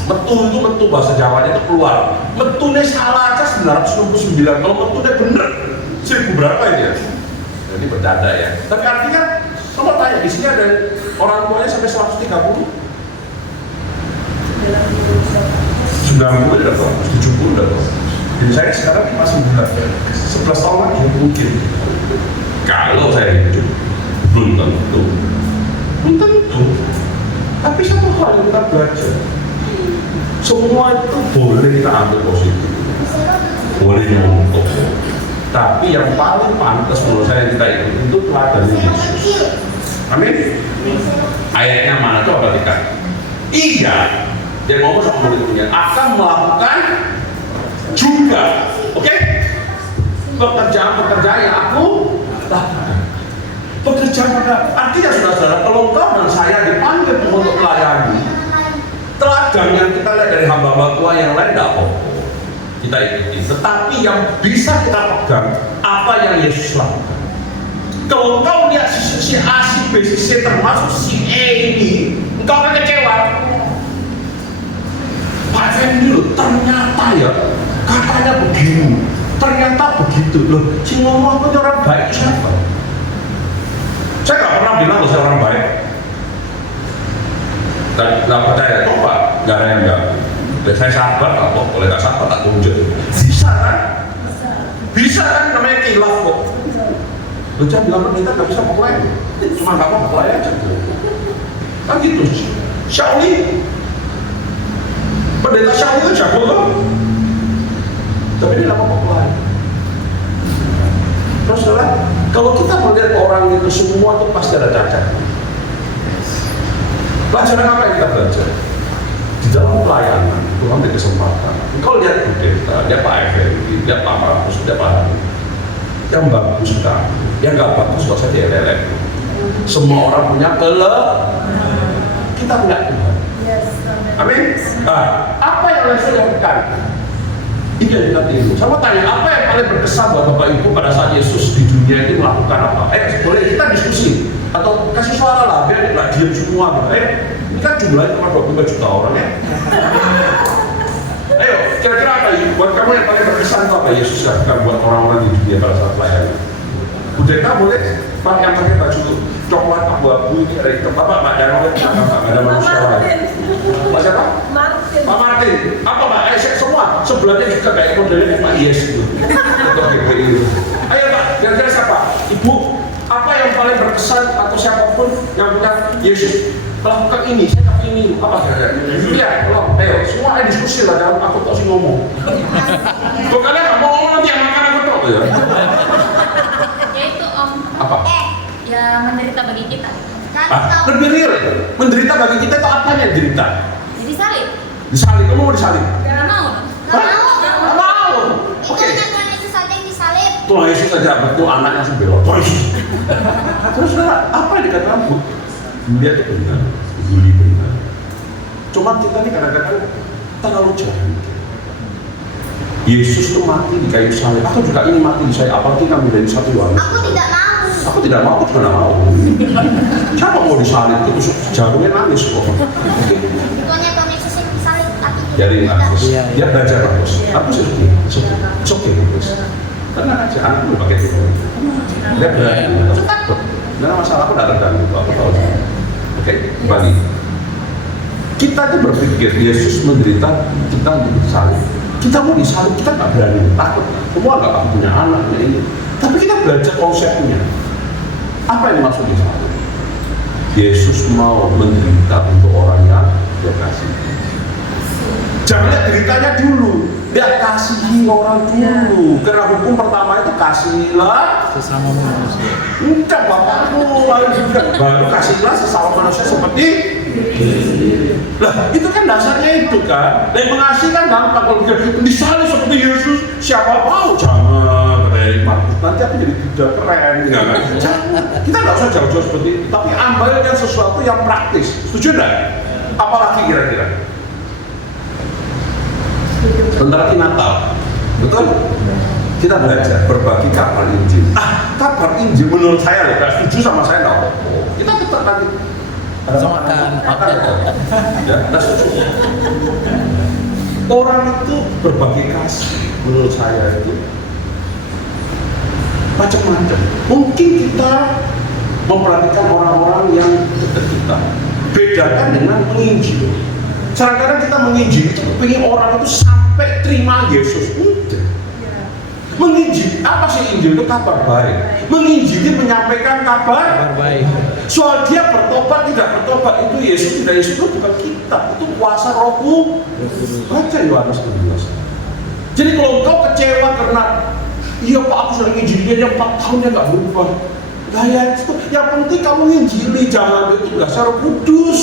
Metu bahasa Jawanya itu keluar. Metune salah aja 969, kalau metune bener 1000 berapa ini ya? Jadi bercanda ya. Tapi artinya, kamu tanya, di sini ada orang tuanya sampai 130. 90 udah tahu, 70 udah tahu. Dan saya sekarang masih muda, 11 tahun lagi mungkin. Kalau saya hidup, belum tentu. Tapi satu hal yang kita belajar, semua itu boleh kita ambil positif, boleh nyontoh. Tapi yang paling pantas menurut saya kita itu teladan Yesus. Amin. Ayatnya mana tuh perhatikan? Iya. Dia ngomong sama murid-muridnya akan melakukan juga, oke? Pekerjaan yang aku lakukan. Pekerjaan artinya saudara-saudara, kalau kau dan saya dipanggil untuk melayani, teladan yang kita lihat dari hamba-hamba Tuhan yang lain tidak apa, kita ikuti. Tetapi yang bisa kita pegang apa yang Yesus lakukan. Kalau kau lihat si A, si B, si C termasuk si E ini, engkau akan kecewa. Pak Fendi loh, ternyata ya katanya begini, ternyata begitu loh. Si ngomong itu orang baik siapa? Saya nggak pernah bilang loh saya orang baik. Nggak percaya, coba nggak ada yang nggak. Saya sabar, kok boleh nggak sabar tak tunjuk. Bisa kan? Bisa kan, namanya kilaf kok. Lo jangan bilang kita nggak bisa pokoknya, cuma nggak mau pokoknya aja. Kan gitu. Shauli pendeta Shauli itu jago loh, tapi dia nggak mau pokoknya. Terus saudara, kalau kita melihat orang itu semua itu pasti ada cacat. Pelajaran apa yang kita belajar? Di dalam pelayanan, Tuhan beri kesempatan. Kau lihat pendeta, dia Pak Effendi, dia Pak Markus, dia Pak Hani. Yang bagus kan, yang nggak bagus nggak usah dielelek. Semua orang punya kita punya Tuhan. Amin. Nah, apa yang harus dilakukan? Itu yang kita tiru. Sama tanya, apa yang paling berkesan buat Bapak Ibu pada saat Yesus di dunia ini melakukan apa? Boleh kita diskusi atau kasih suara lah, biar nggak diam semua. Ini kan jumlahnya cuma 25 juta orang ya. Ayo, kira-kira apa ya? Buat kamu yang paling berkesan itu apa Yesus lakukan buat orang-orang di dunia pada saat pelayanan? Pendeta boleh, Pak yang pakai baju coklat abu-abu ini dari Bapak Pak Darwin, Pak ada manusia lain. Pak siapa? Pak Martin. Apa Pak? Semua sebelahnya juga kayak modelnya Pak Yes itu. Untuk GPI itu. Ayo Pak, kira-kira siapa? Ibu, apa yang paling berkesan atau siapapun yang punya Yesus melakukan ini, saya tak ini, apa kira-kira? Iya, tolong, ayo, semua ayo diskusi lah, jangan aku tak sih ngomong. Kok kalian nggak mau ngomong nanti yang makan aku tak ya? Ya itu Om. Apa? Ya menderita bagi kita. Lebih real, menderita bagi kita itu apa yang derita? Jadi salib. Disalib, kamu mau disalib? Gak mau. Gak mau. Oke. Tuhan Yesus saja yang disalib. Tuhan Yesus saja, betul anaknya langsung belok. Tuhan Yesus. Terus apa yang dikatakan Bu? Dia itu benar, Yuli benar. Cuma kita ini kadang-kadang terlalu jahil. Yesus itu mati di kayu salib. Aku juga ingin mati di salib. Apalagi kami dari 1 Yohanes. Aku tidak mau. Aku tidak mau, aku juga tidak mau. Siapa mau disalib? Ketusuk jarumnya nangis kok. Bukannya Tuhan Yesus yang disalib, tapi Jadi Markus, dia belajar Markus. Markus itu oke Markus. Tenang aja, anakku udah pakai itu. Dia belajar, aku takut. Tidak ada masalah, aku tidak terganggu. Aku tahu. Oke, kembali. Kita itu berpikir Yesus menderita, kita untuk disalib. Kita mau disalib, kita nggak berani, takut. Semua nggak akan punya anaknya ini. Tapi kita belajar konsepnya. Apa yang dimaksud disalib? Yesus mau menderita untuk orang yang dia kasihi. Jangan lihat deritanya dulu, dia kasihi orang dulu. Karena hukum pertama itu kasihilah sesama manusia. Enggak bapakmu, baru kasihlah sesama manusia seperti lah, itu kan dasarnya itu kan. Dan mengasihi kan gampang. Kalau disalib seperti Yesus, siapa mau? Jangan, Markus. Nanti aku jadi tidak keren, enggak kan? Jangan. Kita nggak usah jauh-jauh jauh seperti itu, tapi ambilnya sesuatu yang praktis. Setuju enggak? Apalagi kira-kira? Bentar lagi Natal, betul? Kita belajar berbagi kabar Injil. Kabar Injil menurut saya loh, gak setuju sama saya nggak apa-apa. Kita tetap nanti ada makan ya, nggak setuju. Orang itu berbagi kasih, menurut saya itu macam-macam. Mungkin kita memperhatikan orang-orang yang dekat kita. Bedakan dengan menginjil. Kadang-kadang kita menginjil itu pengen orang itu sampai terima Yesus. Udah. Menginjil, apa sih Injil itu? Kabar baik. Menginjili menyampaikan kabar baik. Soal dia bertobat tidak bertobat itu Yesus tidak Yesus itu bukan kita, itu kuasa Roh Kudus. Baca Yohanes 12. Jadi kalau engkau kecewa karena iya Pak aku sudah menginjili dia 4 tahun dia nggak berubah. Nah ya itu yang penting kamu menginjili, jangan itu nggak Roh Kudus.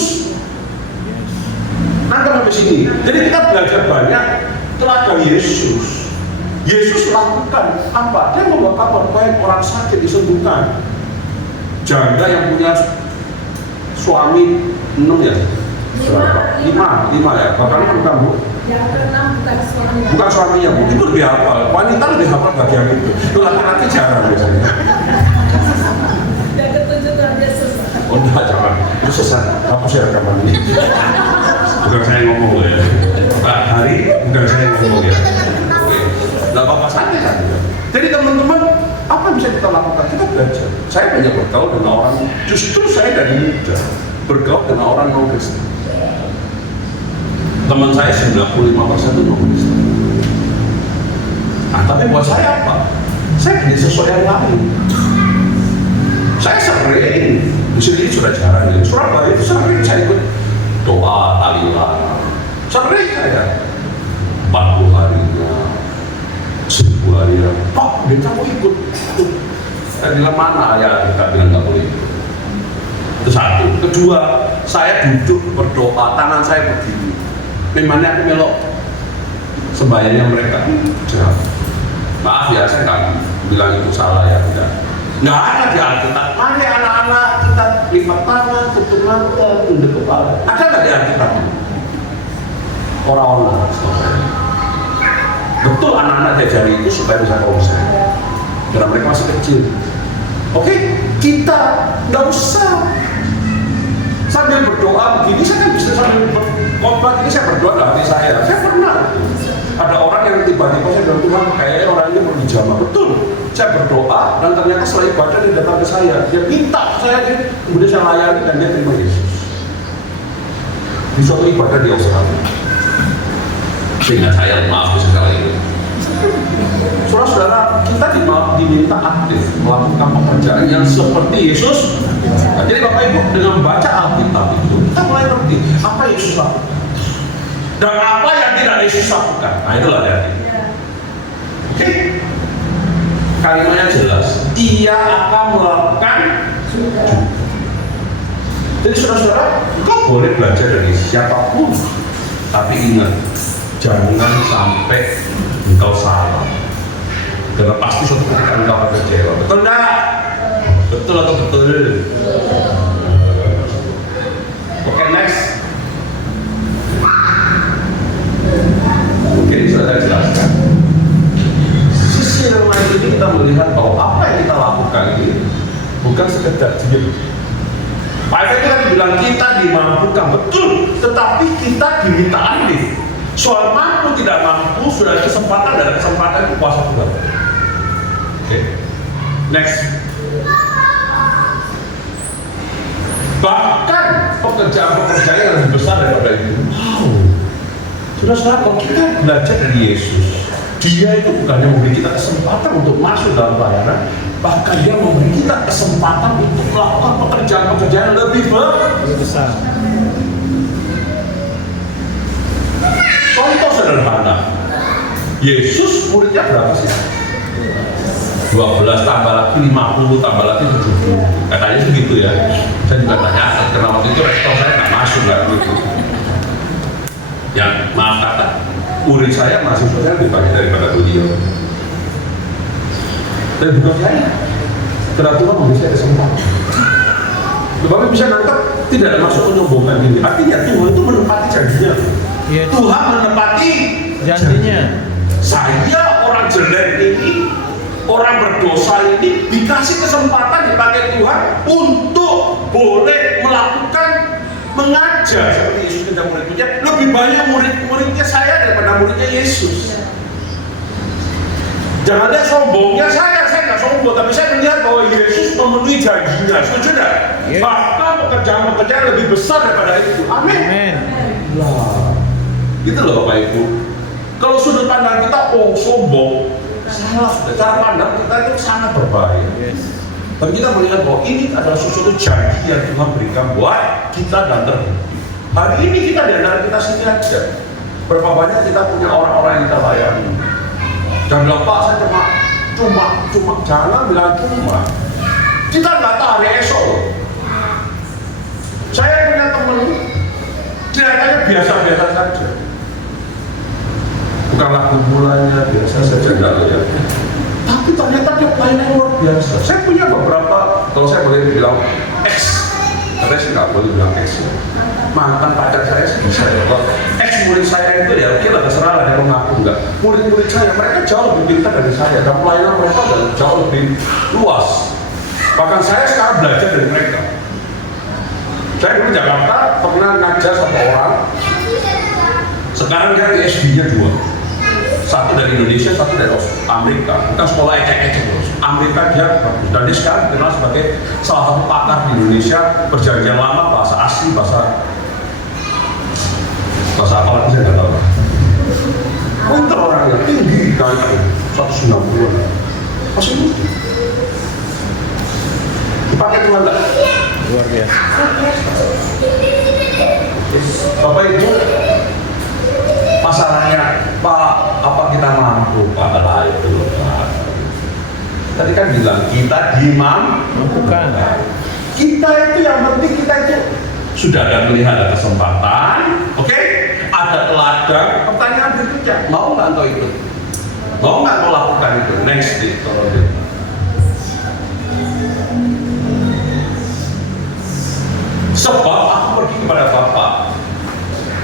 Nangkep sampai sini. Jadi kita belajar banyak teladan Yesus. Yesus lakukan apa? Dia membawa kabar baik, orang sakit disembuhkan. Janda yang punya suami 6 ya? 5 ya? Bahkan bukan Bu? Yang ke-6 bukan suaminya. Bukan suaminya Bu, itu lebih hafal. Wanita lebih hafal bagian itu. Itu laki-laki jarang biasanya. Yang ke-7 luar biasa. Oh enggak, jangan. Itu sesat. Hapus ya rekaman ini. Bukan saya ngomong loh ya. Pak Hari, bukan saya ngomong ya. Nggak apa-apa saja kan. Jadi teman-teman, apa yang bisa kita lakukan? Kita belajar. Saya banyak bergaul dengan orang, justru saya dari muda bergaul dengan orang non-Kristen. Teman saya 95% itu non-Kristen. Nah, tapi buat saya apa? Saya punya sesuatu yang lain. Saya sering, di sini sudah jarang ya. Surabaya itu sering saya ikut doa, tahlilan. Sering saya 40 harinya. 1000 hari ya, Pak, dia kamu ikut. Saya bilang mana ya, kita bilang nggak boleh ikut. Itu satu. Kedua, saya duduk berdoa, tangan saya begini. Memangnya aku melok sembahyangnya mereka. Jangan. Maaf ya, saya nggak bilang itu salah ya, tidak. Nggak ada di Alkitab. Mari anak-anak kita lipat tangan, tutup mata, tunduk kepala. Ada nggak di Alkitab? Orang-orang. Betul anak-anak diajari itu supaya bisa konsen karena mereka masih kecil. Oke, kita nggak usah sambil berdoa begini. Saya kan bisa sambil berkhotbah ini, saya berdoa dalam hati saya. Saya pernah ada orang yang tiba-tiba saya bilang, Tuhan kayaknya orang ini perlu dijamah. Betul, saya berdoa dan ternyata setelah ibadah dia datang ke saya, dia minta saya, kemudian saya layani dan dia terima Yesus di suatu ibadah di Australia. Seingat saya, maaf sekali ini. Saudara-saudara, kita diminta aktif melakukan pekerjaan yang seperti Yesus. Nah, jadi Bapak Ibu dengan membaca Alkitab itu kita mulai ngerti apa Yesus lakukan dan apa yang tidak Yesus lakukan. Nah itulah ya. Oke, kalimatnya jelas. Ia akan melakukan. Jadi saudara-saudara, engkau boleh belajar dari siapapun, tapi ingat. Jangan sampai engkau salah. Karena pasti suatu ketika engkau akan kecewa. Betul enggak? Betul atau betul? Oke, next. Oke, sudah saya jelaskan. Sisi lain ini kita melihat bahwa apa yang kita lakukan ini bukan sekedar diam. Pak Efek tadi bilang kita dimampukan, betul. Tetapi kita diminta aktif. Soal mampu tidak mampu sudah ada kesempatan dan kesempatan kuasa Tuhan. Oke, next. Bahkan pekerjaan-pekerjaan yang lebih besar daripada itu. Wow, saudara-saudara, kalau kita belajar dari Yesus, Dia itu bukannya memberi kita kesempatan untuk masuk dalam pelayanan, bahkan Dia memberi kita kesempatan untuk melakukan pekerjaan-pekerjaan yang lebih besar. Contoh sederhana, Yesus muridnya berapa sih? 12 tambah lagi 50 tambah lagi 70. Katanya segitu ya. Saya juga tanya, karena waktu itu rektor saya nggak masuk nggak gitu. Ya maaf kata, murid saya mahasiswa saya lebih banyak daripada beliau. Dan bukan saya, karena Tuhan memberi saya kesempatan. Bapak bisa nangkep, tidak ada masuk menyombongkan diri. Artinya Tuhan itu menepati janjinya. Yes. Tuhan menepati Janjinya. Saya orang jelek ini, orang berdosa ini dikasih kesempatan dipakai Tuhan untuk boleh melakukan mengajar seperti Yesus kepada murid-muridnya. Lebih banyak murid-muridnya saya daripada muridnya Yesus. Jangan lihat sombongnya saya nggak sombong, tapi saya melihat bahwa Yesus memenuhi janjinya. Setuju tidak? Yes. Bahkan pekerjaan-pekerjaan lebih besar daripada itu. Amin. Amin. Lah, gitu loh Bapak Ibu. Kalau sudut pandang kita, oh sombong, salah sudah. Cara pandang kita itu sangat berbahaya. Yes. Dan kita melihat bahwa ini adalah sesuatu janji yang Tuhan berikan buat kita dan terbukti. Hari ini kita di antara kita sendiri aja. Berapa banyak kita punya orang-orang yang kita layani. Dan bilang, Pak, saya cuma, jangan bilang cuma. Kita nggak tahu hari esok loh. Saya punya teman, kelihatannya biasa-biasa saja. Bukan lagu mulanya biasa saja, enggak loh ya. Tapi ternyata dia pelayanan luar biasa. Saya punya beberapa, kalau saya boleh bilang ex, tapi saya nggak boleh bilang ex ya. Mantan pacar saya sih bisa ya. Kalau ex murid saya itu ya, oke lah terserah lah, dia mengaku enggak. Murid-murid saya, mereka jauh lebih pintar dari saya, dan pelayanan mereka jauh lebih luas. Bahkan saya sekarang belajar dari mereka. Saya dulu di Jakarta pernah ngajar satu orang, sekarang dia PhD-nya 2. Satu dari Indonesia, satu dari Amerika. Bukan sekolah ecek-ecek loh. Amerika dia bagus. Dan dia sekarang dikenal sebagai salah satu pakar di Indonesia, perjanjian lama, bahasa asli, bahasa apa lagi saya nggak tahu. Pinter orangnya, tinggi kan, 190-an. Masih muda. Dipakai Tuhan nggak? Luar biasa. Bapak Ibu, masalahnya, Pak, apa kita mampu? Pak, lah itu Pak. Tadi kan bilang, kita Mampukan. kita itu yang penting kita itu sudah ada melihat ada kesempatan, oke? Ada teladan. Pertanyaan berikutnya, mau nggak engkau itu? Mau nggak engkau lakukan itu? Next deh, tolong deh. Sebab aku pergi kepada Bapa.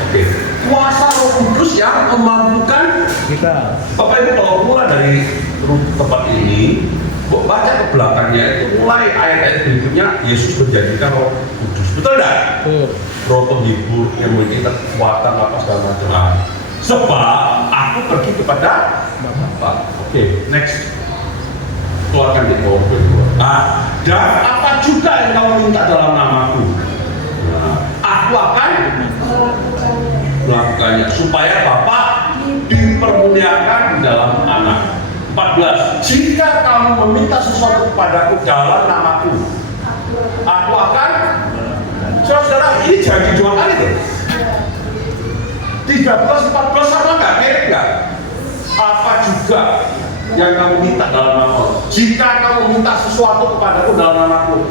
Oke. Kuasa Roh Kudus yang memampukan Kita. Bapak Ibu kalau mulai dari tempat ini, baca ke belakangnya itu mulai ayat-ayat berikutnya Yesus berjanjikan Roh Kudus. Betul tidak? Betul. Roh penghibur yang memberi kita kekuatan apa segala macam. Sebab aku pergi kepada Bapa. Oke, next. Keluarkan di bawah kedua. Dan apa juga yang kamu minta dalam namaku? Aku akan melakukannya supaya Bapa dipermuliakan di dalam Anak. 14. Jika kamu meminta sesuatu kepadaku dalam namaku, aku akan. Saudara, ini janji 2 kali tuh. 13, 14 sama nggak? Mirip nggak? Apa juga yang kamu minta dalam namaku? Jika kamu minta sesuatu kepadaku dalam namaku,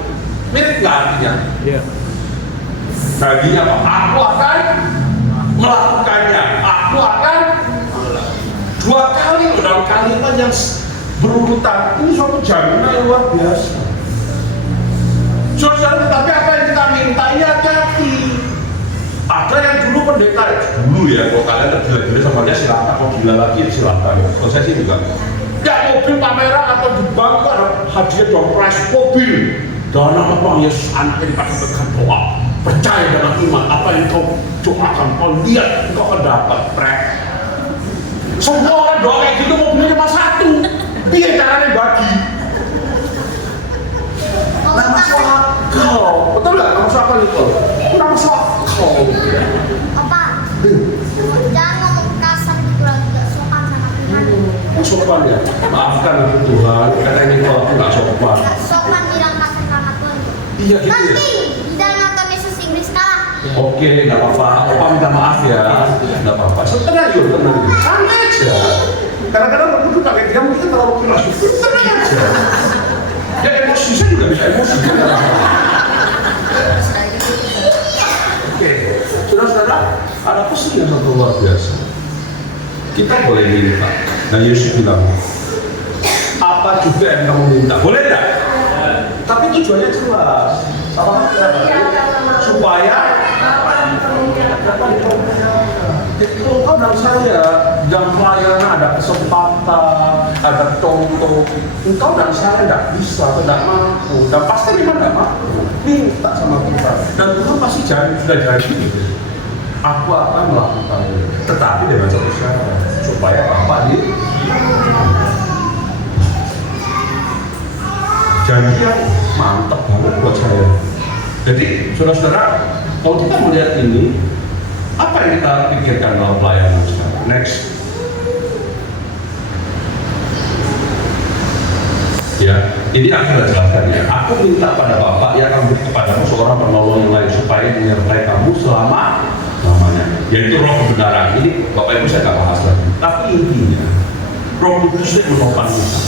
mirip nggak artinya? Iya. Baginya apa? Aku akan melakukannya. Aku akan 2 kali dalam kalimat yang berurutan. Ini suatu jaminan yang luar biasa. Saudara, tapi apa yang kita minta ini hati-hati. Ada yang dulu pendeta dulu ya, kalau kalian tergila-gila sama dia silakan. Kalau gila lagi ya silakan. Kalau saya sih juga. Ya mobil pameran atau di bank ada hadiah door prize mobil. Dalam nama Tuhan Yesus anaknya dipakai dengan doa. Percaya dengan iman, apa yang kau doakan, kau lihat, kau akan dapat prek. Semua orang doa kayak gitu mobilnya cuma 1. Dia caranya bagi. Nggak masuk akal, betul nggak? Nggak masuk akal itu. Nggak masuk akal. Opa, jangan ngomong kasar gitu lagi, gak sopan sama Tuhan. Sopan ya, maafkan aku Tuhan. Katanya kalau aku nggak sopan. Gak sopan bilang kasar sama Tuhan. Iya gitu ya. Nanti di dalam nonton Yesus Inggris kalah. Oke, nggak apa-apa. Opa minta maaf ya. Nggak apa-apa. Tenang yuk, tenang. Santai aja. Kadang-kadang aku tuh pakai dia mungkin terlalu keras. Tenang aja. Ya emosi, saya juga bisa emosi. Oke, saudara-saudara, ada pesan yang satu luar biasa. Kita boleh minta. Dan Yesus bilang, apa juga yang kamu minta, boleh tidak? Tapi tujuannya jelas. Salah supaya jadi kalau kau dan saya dalam pelayanan ada kesempatan, ada contoh, engkau dan saya tidak bisa, tidak mampu, dan pasti memang tidak mampu. Minta sama Tuhan, dan Tuhan pasti sudah janji. Aku akan melakukan, tetapi dengan satu syarat supaya Bapak ini janji yang mantap banget buat saya. Jadi saudara-saudara, kalau kita melihat ini, apa yang kita pikirkan dalam pelayanan sekarang? Next. Ya, ini akan jelaskan ya. Aku minta pada Bapak yang akan beri kepadamu seorang penolong yang lain supaya menyertai kamu lamanya. Yaitu Roh kebenaran. Ini Bapak Ibu saya nggak bahas lagi. Tapi intinya, Roh Kudus itu menopang kita,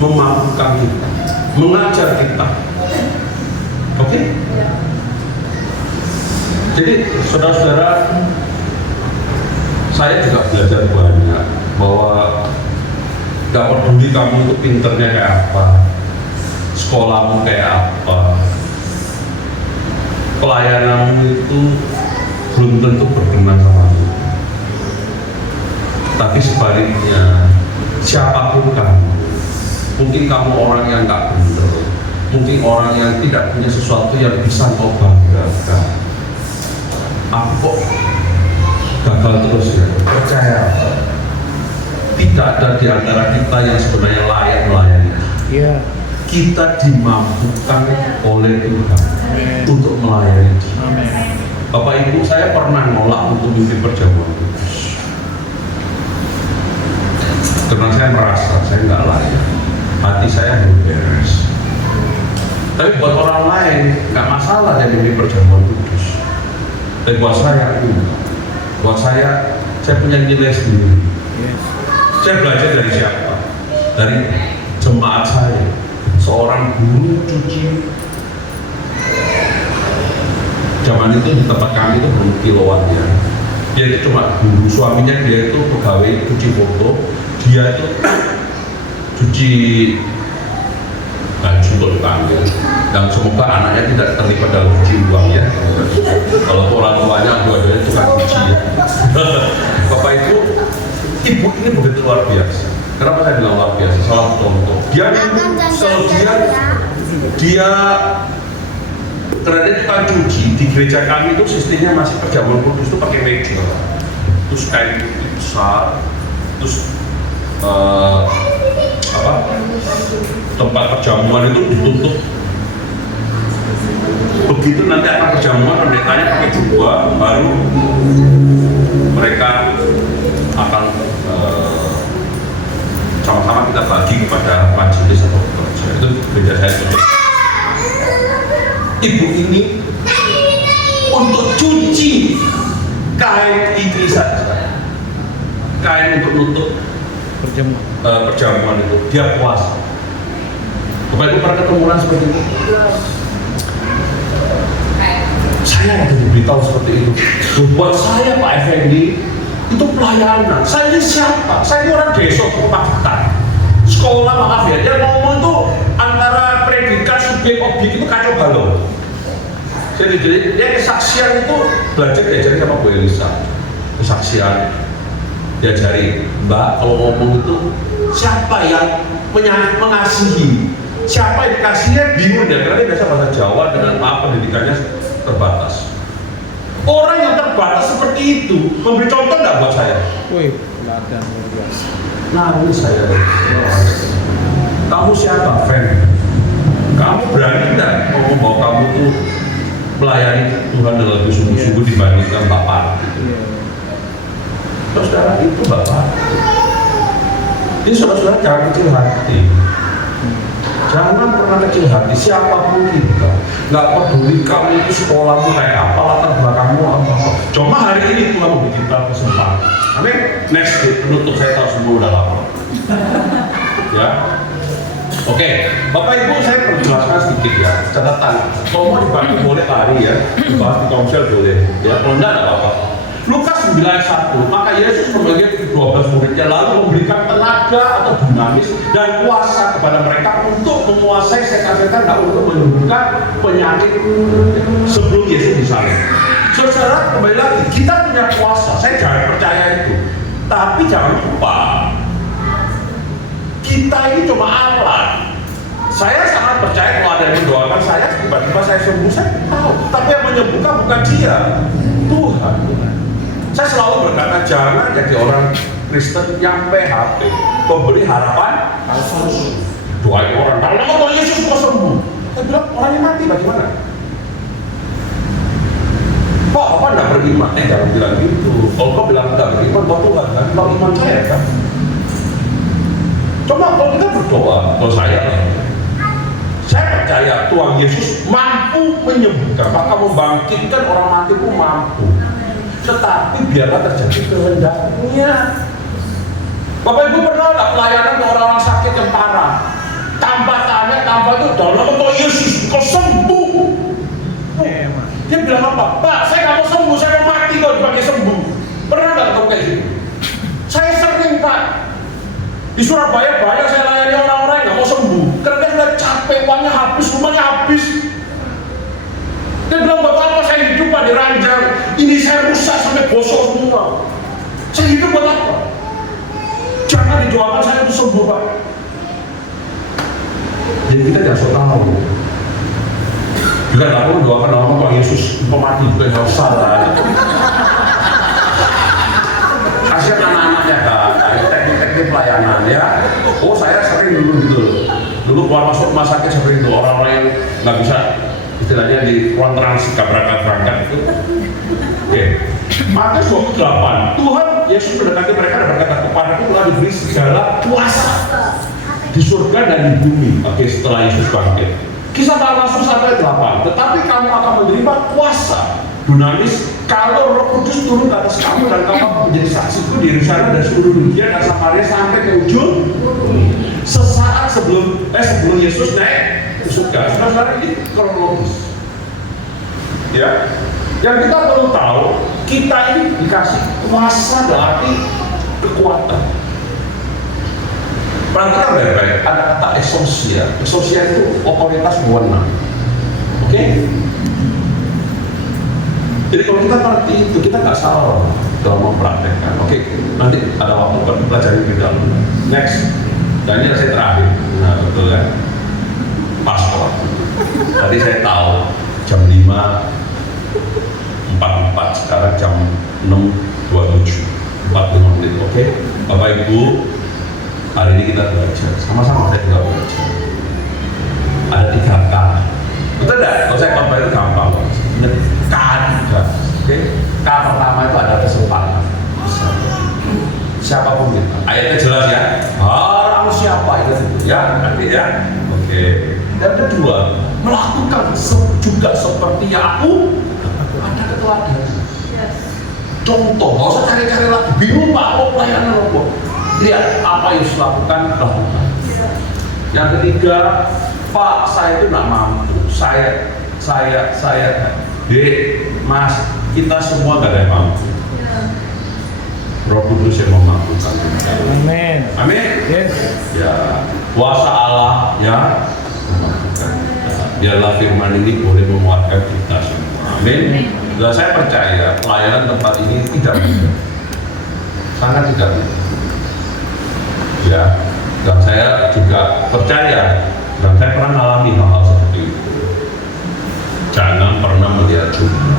memampukan kita, mengajar kita. Oke? Jadi saudara-saudara, saya juga belajar banyak bahwa gak peduli kamu itu pinternya kayak apa, sekolahmu kayak apa, pelayananmu itu belum tentu berkenan sama kamu. Tapi sebaliknya, siapapun kamu, mungkin kamu orang yang gak bener, mungkin orang yang tidak punya sesuatu yang bisa kau banggakan. Aku kok gagal terus ya? Percaya, tidak ada di antara kita yang sebenarnya layak melayani. Iya. Kita dimampukan oleh Tuhan untuk melayani. Amin. Bapak Ibu, saya pernah nolak untuk memimpin perjamuan kudus karena saya merasa saya nggak layak, hati saya belum beres. Tapi buat orang lain nggak masalah dia memimpin perjamuan kudus. Dan buat saya, saya punya nilai sendiri. Yes. Saya belajar dari siapa? Dari jemaat saya, seorang guru cuci. Zaman itu di tempat kami itu belum kilowatt ya. Dia itu cuma guru, suaminya dia itu pegawai cuci foto, dia itu cuci baju untuk dipanggil. Dan semoga anaknya tidak terlibat dalam cuci uang ya. Kalau orang tuanya dua-duanya tukang cuci ya. Bapak Ibu, ibu ini begitu luar biasa. Kenapa saya bilang luar biasa? Salah contoh. Dia karena dia tukang cuci di gereja kami itu sistemnya masih perjamuan kudus itu pakai meja, terus kain putih besar, terus tempat perjamuan itu ditutup. Begitu nanti akan perjamuan, pendetanya pakai jubah, baru mereka akan sama-sama kita bagi kepada majelis atau pekerja. Itu beda saya itu. Ibu ini untuk cuci kain ini saja, kain untuk nutup perjamuan itu, dia puasa. Bapak Ibu pernah ketemu orang seperti itu? Saya yang diberitahu seperti itu. Buat saya Pak Effendi itu pelayanan. Saya ini siapa? Saya ini orang desa Purwakarta. Sekolah maaf ya, dia ngomong itu antara predikat subjek objek itu kacau balau. Jadi dia kesaksian itu belajar diajari sama Bu Elisa. Kesaksian diajari, Mbak kalau ngomong itu siapa yang mengasihi, siapa yang dikasihnya bingung dia, karena dia biasa bahasa Jawa dengan pendidikannya terbatas. Orang yang terbatas seperti itu memberi contoh nggak buat saya? Wih, teladan luar biasa. Nah ini saya. Kamu siapa, Fen? Kamu berani nggak ngomong bahwa kamu tuh melayani Tuhan dengan lebih sungguh-sungguh dibandingkan Bapak? Saudara itu Bapak. Ini saudara-saudara jangan kecil hati. Jangan pernah kecil hati siapapun kita. Nggak peduli kamu itu sekolahmu kayak apa, latar belakangmu apa. Cuma hari ini Tuhan memberi kita kesempatan. Amin. Next, penutup saya tahu semua udah lapar. Ya. Oke, Bapak Ibu saya perlu jelaskan sedikit ya. Catatan. Kalau mau dibantu boleh tadi ya, dibahas di komsel boleh. Ya, kalau enggak apa-apa. Lukas 9 ayat 1, maka Yesus memanggil 12 muridnya lalu memberikan tenaga atau dinamis dan kuasa kepada mereka untuk menguasai setan-setan dan untuk menyembuhkan penyakit sebelum Yesus disalib. Saudara, kembali lagi, kita punya kuasa, saya jangan percaya itu. Tapi jangan lupa, kita ini cuma alat. Saya sangat percaya kalau ada yang mendoakan saya, tiba-tiba saya sembuh, saya tahu. Tapi yang menyembuhkan bukan dia, Tuhan. Saya selalu berkata, jangan jadi orang Kristen yang PHP, pemberi harapan palsu. Doain orang, kalau Yesus mau sembuh. Saya bilang, orangnya mati bagaimana? Kok apa enggak beriman? Jangan bilang gitu. Kalau kau bilang enggak beriman, kau Tuhan kan? Kau iman saya kan? Coba kalau kita berdoa, kalau saya percaya Tuhan Yesus mampu menyembuhkan, maka membangkitkan orang mati pun mampu. Tetapi biarlah terjadi kehendaknya. Bapak Ibu pernah nggak pelayanan ke orang-orang sakit yang parah? Tambah tanya, tambah itu dalam nama Yesus, kau sembuh. Dia bilang apa? Pak, saya nggak mau sembuh, saya mau mati kok dipakai sembuh. Pernah nggak ketemu kayak gitu? Saya sering Pak. Di Surabaya banyak saya layani orang-orang yang nggak mau sembuh. Karena dia sudah capek, uangnya habis, rumahnya habis. Dia bilang, buat apa saya hidup Pak di ranjang? Ini saya rusak sampai bosok semua. Saya hidup buat apa? Jangan didoakan saya untuk sembuh Pak. Jadi kita jangan sok tahu. Juga nggak perlu doakan nama Tuhan Yesus pemati juga nggak usah lah. Kasihan anak-anaknya Kak, teknik-teknik pelayanan ya. Oh saya sering dulu gitu. Dulu keluar masuk rumah sakit sering tuh orang-orang yang nggak bisa istilahnya di ruang transit berangkat itu. Oke. Matius 28, Tuhan Yesus mendekati mereka dan berkata, kepadaku telah diberi segala kuasa di surga dan di bumi. Oke, setelah Yesus bangkit. Kisah para Rasul 1:8. Tetapi kamu akan menerima kuasa dunamis kalau Roh Kudus turun ke atas kamu dan kamu menjadi saksiku di Yerusalem dan seluruh dunia dan Samaria sampai ke ujung sesaat sebelum Yesus naik ke surga. Saudara, ini kronologis. Ya, yang kita perlu tahu, kita ini dikasih kuasa berarti kekuatan. Perhatikan baik-baik, ada kata exousia. Exousia itu otoritas wewenang. Oke? Jadi kalau kita ngerti itu, kita nggak salah dalam mempraktekkan. Oke, nanti ada waktu buat pelajari lebih dalam. Next, dan ini saya terakhir. Nah, betul ya. Paspor. Tadi saya tahu jam 5:44, sekarang jam 6:27, 45 menit. Oke, Bapak Ibu. Hari ini kita belajar, sama-sama saya juga belajar. Ada 3 K. Betul tidak? Kalau saya khotbah itu gampang. K juga. Oke? K pertama itu ada kesempatan. Siapapun kita. Ayatnya jelas ya. Orang siapa itu ya? Nanti ya. Oke. Yang kedua, melakukan juga seperti yang aku ada keteladanan. Contoh, nggak usah cari-cari lagi. Bingung Pak, pelayanan apa? Lihat apa yang Yesus lakukan. Yang ketiga, Pak, saya itu nggak mampu. Saya, Dek, Mas, kita semua nggak ada yang mampu. Roh Kudus yang memampukan. Amin. Amin. Yes. Ya, kuasa Allah ya memampukan. Biarlah firman ini boleh menguatkan kita semua. Amin. Dan saya percaya pelayanan tempat ini tidak mudah, sangat tidak mudah. Ya, dan saya juga percaya dan saya pernah mengalami hal-hal seperti itu. Jangan pernah melihat jumlah.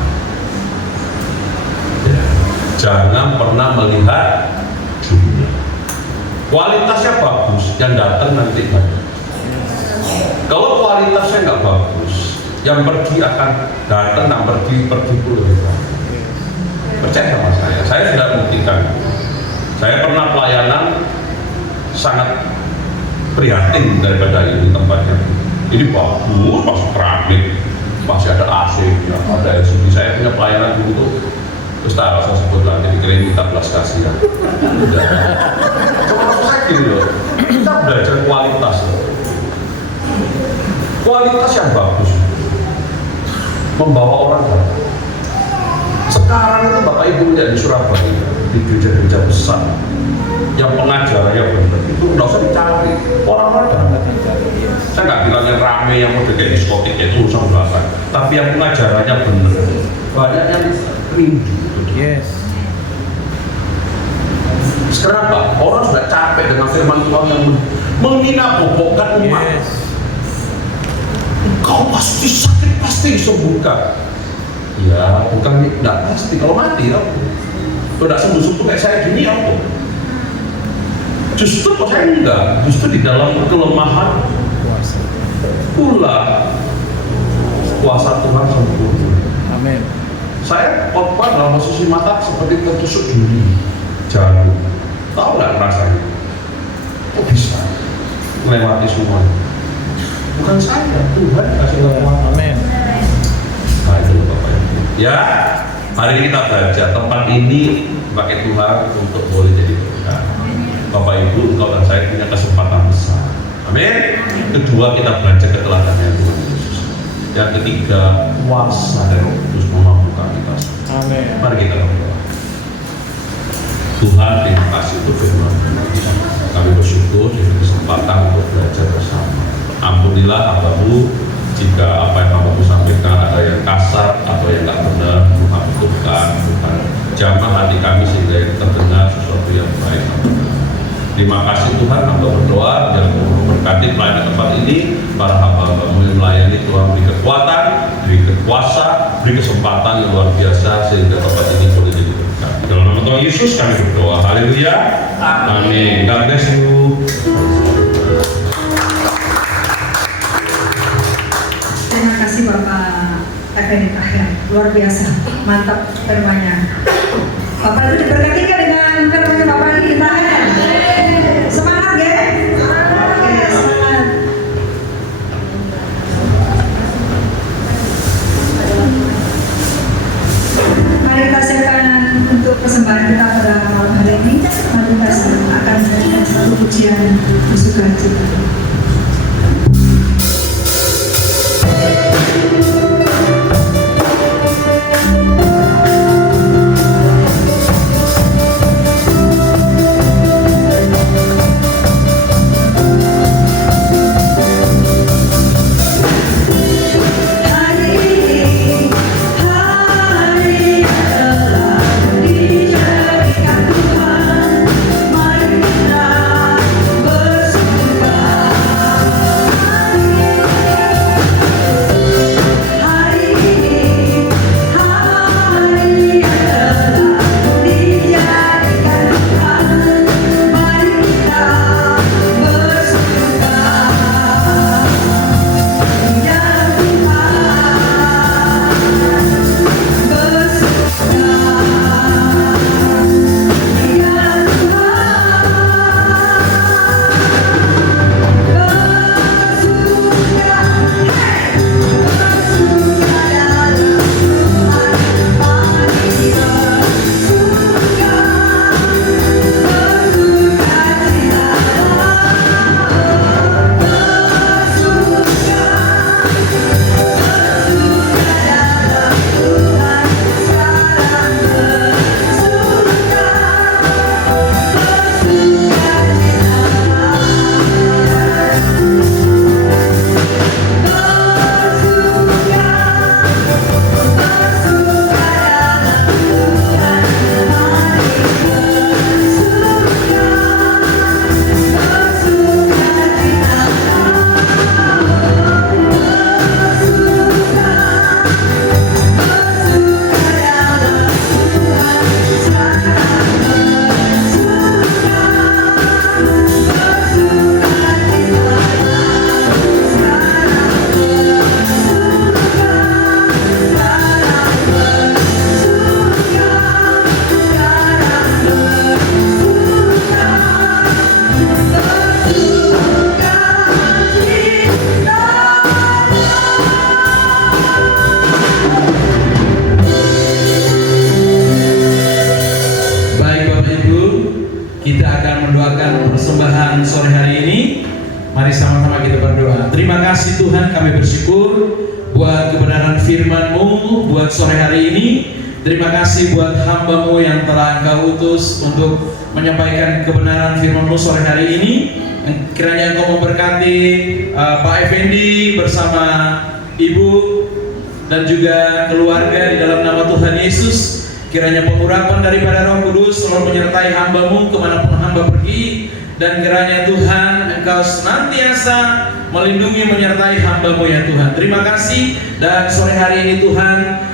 Ya. Jangan pernah melihat jumlah. Kualitasnya bagus, yang datang nanti banyak. Kalau kualitasnya nggak bagus, yang pergi akan datang, yang pergi pun lebih banyak. Percaya sama saya sudah buktikan. Saya pernah pelayanan sangat prihatin daripada ini tempatnya. Ini bagus, masuk keramik, masih ada AC-nya, ada LCD. Saya punya pelayanan dulu tuh, terus tak saya sebut lagi, dikira minta belas kasihan. Cuma maksud saya gini loh, kita belajar kualitas loh. Kualitas yang bagus membawa orang datang. Sekarang itu Bapak Ibu lihat di Surabaya, di gereja-gereja besar yang pengajarannya benar, itu nggak usah dicari, orang-orang datang. Saya nggak bilang yang rame, yang mau kayak diskotik itu urusan belakang, tapi yang pengajarannya benar, banyak yang rindu. Yes. Sekarang Pak, orang sudah capek dengan firman Tuhan yang menghina bobokkan umat. Yes. Kau pasti sakit, pasti disembuhkan. Ya, bukan tidak pasti. Kalau mati, ya. Kalau tidak sembuh-sembuh kayak saya gini, apa? Justru kok saya enggak. Justru di dalam kelemahan pula kuasa Tuhan sempurna. Amin. Saya khotbah dalam posisi mata seperti tertusuk duri jarum. Tahu nggak rasanya? Kok bisa melewati semuanya? Bukan saya, Tuhan kasih kekuatan. Amin. Nah itu Bapak Ibu. Ya, hari ini kita belajar tempat ini pakai Tuhan untuk boleh jadi berkat. Bapak Ibu, engkau dan saya punya kesempatan besar. Amin. Kedua, kita belajar keteladannya Tuhan Yesus. Yang ketiga, kuasa dari Roh Kudus memampukan kita. Amin. Mari kita berdoa. Tuhan, terima kasih untuk firman. Kami bersyukur diberi kesempatan untuk belajar bersama. Ampunilah Abamu jika apa yang kamu sampaikan ada yang kasar atau yang tidak benar. Tuhan betulkan, Tuhan jamah hati kami sehingga yang terdengar sesuatu yang baik. Terima kasih Tuhan, hamba berdoa yang memberkati pelayanan tempat ini, para hamba-Mu yang melayani. Tuhan beri kekuatan, beri kekuasa, beri kesempatan yang luar biasa sehingga tempat ini boleh jadi berkat. Dalam nama Tuhan Yesus kami berdoa. Haleluya. Amin. God bless you. Terima kasih Bapak Effendi Tahir, luar biasa, mantap firman-Nya. Bapak itu diberkati dengan firman Bapak ini Tahir. Semangat ya? Oke, semangat. Mari kita siapkan untuk persembahan kita pada malam hari ini. Mari kita akan menyanyikan satu pujian bersukacita. kasih Tuhan, kami bersyukur buat kebenaran firman-Mu buat sore hari ini. Terima kasih buat hamba-Mu yang telah Engkau utus untuk menyampaikan kebenaran firman-Mu sore hari ini. Kiranya Engkau memberkati Pak Effendi bersama Ibu dan juga keluarga di dalam nama Tuhan Yesus. Kiranya pengurapan daripada Roh Kudus selalu menyertai hamba-Mu kemanapun hamba pergi. Dan kiranya Tuhan Engkau senantiasa melindungi menyertai hamba-Mu ya Tuhan. Terima kasih. Dan sore hari ini Tuhan,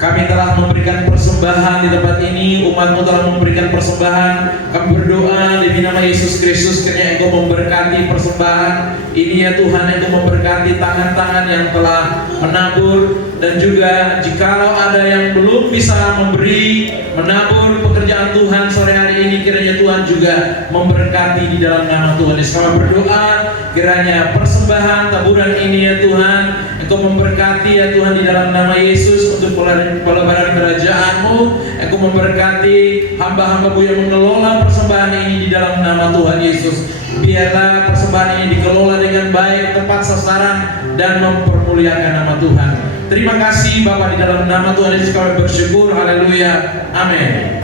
kami telah memberikan persembahan di tempat ini, umat-Mu telah memberikan persembahan. Kami berdoa di nama Yesus Kristus, kiranya Engkau memberkati persembahan ini ya Tuhan. Engkau memberkati tangan-tangan yang telah menabur. Dan juga jikalau ada yang belum bisa memberi, menabur pekerjaan Tuhan sore hari ini, kiranya Tuhan juga memberkati di dalam nama Tuhan Yesus. Kami berdoa kiranya persembahan taburan ini ya Tuhan, Engkau memberkati ya Tuhan di dalam nama Yesus untuk pelebaran kerajaan-Mu. Engkau memberkati hamba-hamba-Mu yang mengelola persembahan ini di dalam nama Tuhan Yesus. Biarlah persembahan ini dikelola dengan baik, tepat sasaran, dan mempermuliakan nama Tuhan. Terima kasih Bapak, di dalam nama Tuhan Yesus kami bersyukur. Haleluya. Amin.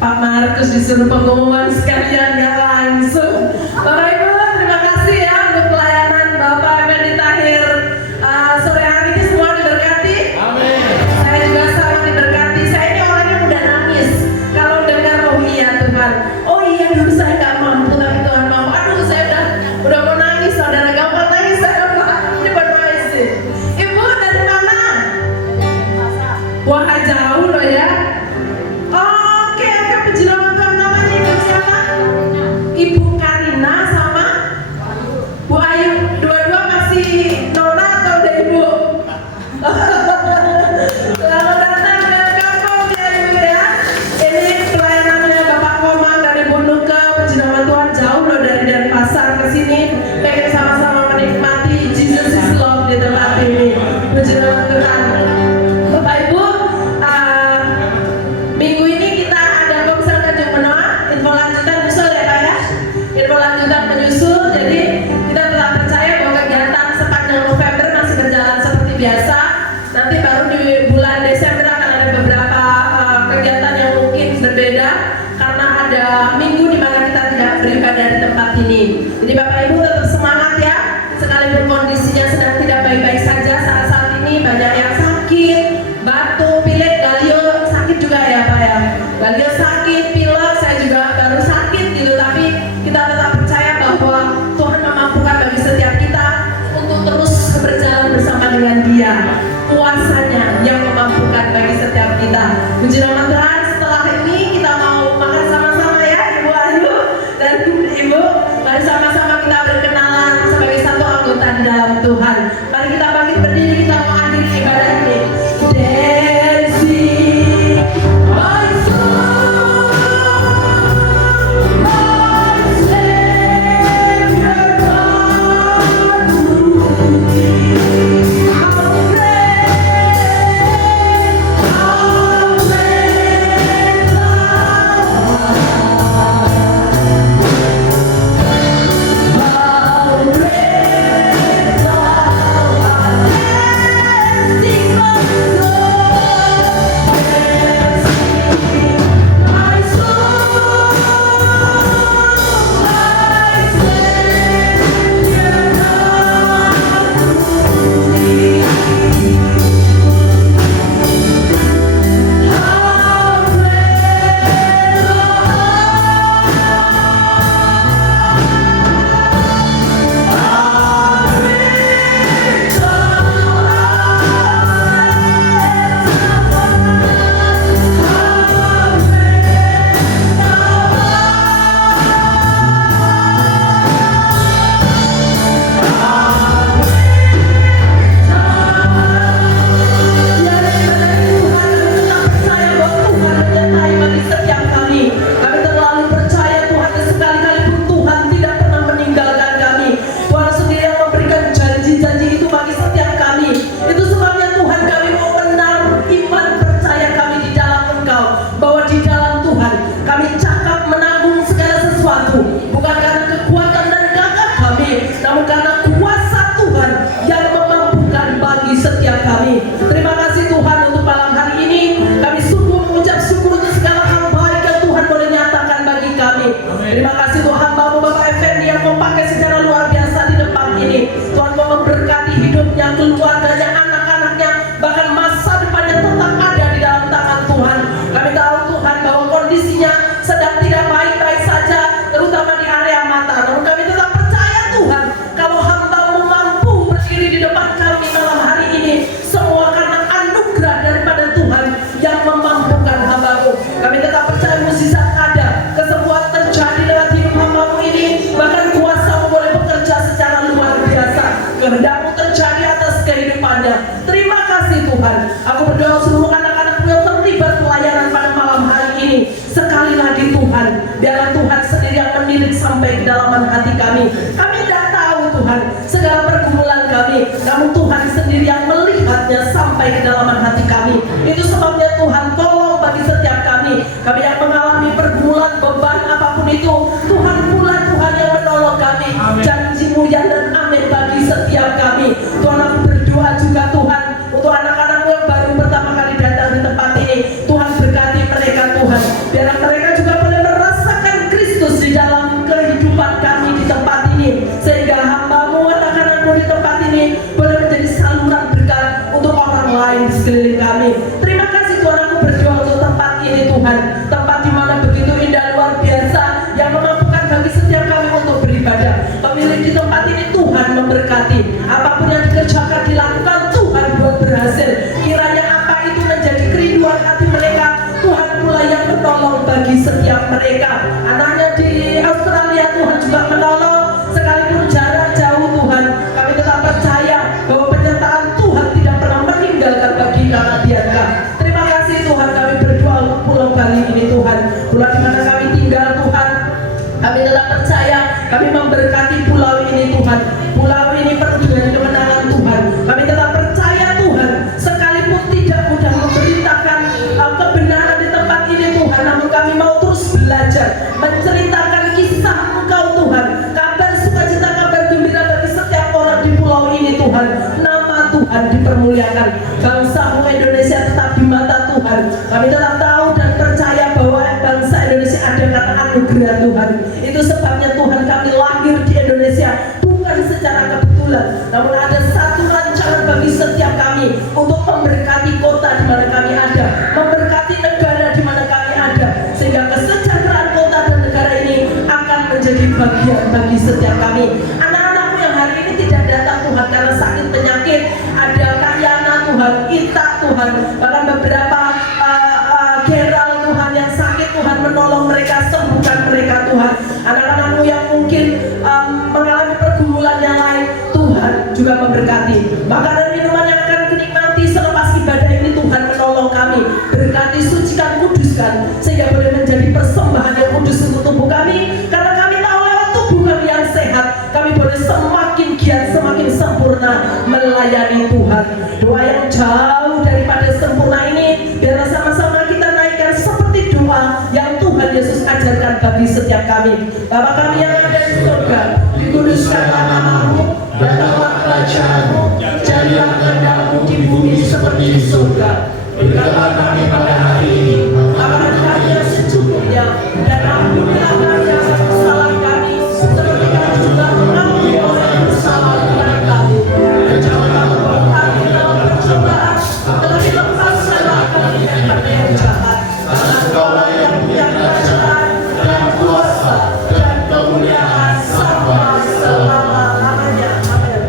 Pak Markus disuruh pengumuman sekalian nggak langsung. Bapak Ibu, terima kasih ya untuk pelayanan Bapak Effendi Tahir sore hari ini. Semua diberkati. Amin. Saya juga sama diberkati. Saya ini orangnya mudah nangis kalau dengar oh iya Tuhan, oh iya dulu saya nggak mampu tapi Tuhan mau. Aduh saya udah mau nangis, saudara gampang nangis saya ini berdoa sih. Ibu dari mana? Wah jauh loh ya. Oke, puji nama Tuhan. Namanya Ibu siapa? Ibu Karina sama Bu Ayu. Dua-dua masih nona atau udah Ibu? Selamat datang dan kampung ya Ibu ya. Ini pelayanannya Bapak Komang dari Bu Nuka. Puji nama Tuhan, jauh loh dari pasar ke sini. Pengen sama-sama menikmati Jesus is Love di tempat ini. Puji nama Tuhan. Bapak Ibu, minggu ini kita ada konser Kanjeng Menoa. Info lanjutan menyusul ya Pak ya. Info lanjutan menyusul. Jadi kita telah percaya bahwa kegiatan sepanjang November masih berjalan seperti biasa. Nanti baru di bulan Desember akan ada beberapa kegiatan yang mungkin berbeda karena ada minggu di mana kita tidak beribadah di tempat ini. Jadi Bapak Ibu tetap semangat ya. Sekalipun kondisinya sedang tidak baik-baik saja saat-saat ini, banyak yang sakit, batuk, pilek, galio sakit juga ya Pak ya. Galio sakit, pilek, saya juga baru sakit gitu, tapi kita tetap percaya bahwa Tuhan memampukan bagi setiap kita untuk terus berjalan bersama dengan Dia. Kuasanya yang memampukan bagi setiap kita. Puji nama Tuhan. Setelah ini kita mau makan sama-sama ya Ibu Ayu dan Ibu. Mari sama-sama kita berkenalan sebagai satu anggota di dalam Tuhan. Mari kita bangkit berdiri, kita mau akhiri ibadah ini. Dancing, my soul, my Savior God, how great Tuhan. Aku berdoa seluruh anak-anakmu yang terlibat pelayanan pada malam hari ini. Sekali lagi Tuhan, biarlah Tuhan sendiri yang menilik sampai ke dalaman hati kami. Kami tidak tahu Tuhan segala pergumulan kami, namun Tuhan sendiri yang melihatnya sampai ke dalaman hati kami. Itu sebabnya Tuhan tolong bagi setiap kami yang mengalami pergumulan, beban apapun itu, Tuhan pula Tuhan yang menolong kami. Janji-Mu ya dan amin bagi setiap kami. Tuhan, aku berdoa juga Tuhan untuk anak-anakmu yang baru pertama kali datang di tempat ini. Tuhan berkati mereka Tuhan, biar mereka juga boleh merasakan Kristus di dalam kehidupan kami di tempat ini, sehingga hamba-Mu, anak-anakmu di tempat ini boleh menjadi saluran berkat untuk orang lain di sekeliling kami. Terima kasih Tuhan, aku berdoa untuk tempat ini Tuhan, tempat di mana begitu indah luar biasa yang memampukan bagi setiap kami untuk beribadah. Pemilik di tempat ini Tuhan memberkati, apapun yang dikerjakan dilakukan Tuhan buat berhasil. Kiranya apa itu menjadi kerinduan hati mereka, Tuhan pula yang menolong bagi setiap mereka. Anaknya di Australia Tuhan juga menolong, sekalipun jarak jauh Tuhan, kami tetap percaya bahwa penyertaan Tuhan tidak pernah meninggalkan bagi anak Bianca. Terima kasih Tuhan, kami berdoa untuk Pulau Bali ini Tuhan, pulau di mana kami tinggal Tuhan. Kami tetap percaya, kami memberkati pulau ini Tuhan. Pulau ini penuh dengan kemenangan Tuhan. Kami tetap percaya Tuhan, sekalipun tidak mudah memberitakan kebenaran di tempat ini Tuhan, namun kami mau terus belajar menceritakan kisah Engkau Tuhan, kabar sukacita, kabar gembira bagi setiap orang di pulau ini Tuhan. Nama Tuhan dipermuliakan, bangsa Indonesia tetap di mata Tuhan. Kami tetap tahu dan percaya bahwa bangsa Indonesia ada kata anugerah Tuhan. Itu sebabnya Tuhan, kami lahir di Indonesia bukan secara kebetulan, namun ada satu rancangan bagi setiap kami untuk memberkati kota di mana kami ada, memberkati negara di mana kami ada, sehingga kesejahteraan kota dan negara ini akan menjadi bagian bagi setiap kami. Anak-anakmu yang hari ini tidak datang Tuhan karena sakit penyakit, ada Kak Yana Tuhan, Ita Tuhan, bahkan beberapa Geral Tuhan yang sakit, Tuhan menolong mereka, sembuhkan mereka Tuhan. Anak-anakmu yang mungkin mengalami pergumulan yang lain, Tuhan juga memberkati. Makanan minuman yang akan dinikmati selepas ibadah ini Tuhan menolong kami, berkati, sucikan, kuduskan, sehingga boleh menjadi persembahan yang kudus untuk tubuh kami. Karena kami tahu lewat tubuh kami yang sehat, kami boleh semakin giat, semakin sempurna melayani Tuhan. Doa yang jauh daripada sempurna ini, biar sama-sama kita naikkan seperti doa yang Tuhan Yesus ajarkan bagi setiap kami. Bapa kami yang ada di surga, dikuduskanlah nama-Mu, datanglah kerajaan-Mu, jadilah kehendak-Mu di bumi seperti di surga. Berikanlah kami pada hari ini makanan kami yang secukupnya, dan ampunilah kami yang bersalah kami, seperti kami juga mengampuni orang yang bersalah kepada kami. Dan janganlah membawa kami dalam percobaan, tetapi lepaskanlah kami dari yang jahat. Karena Engkau-lah yang punya kerajaan dan kuasa dan kemuliaan sampai selama-lamanya. Amin.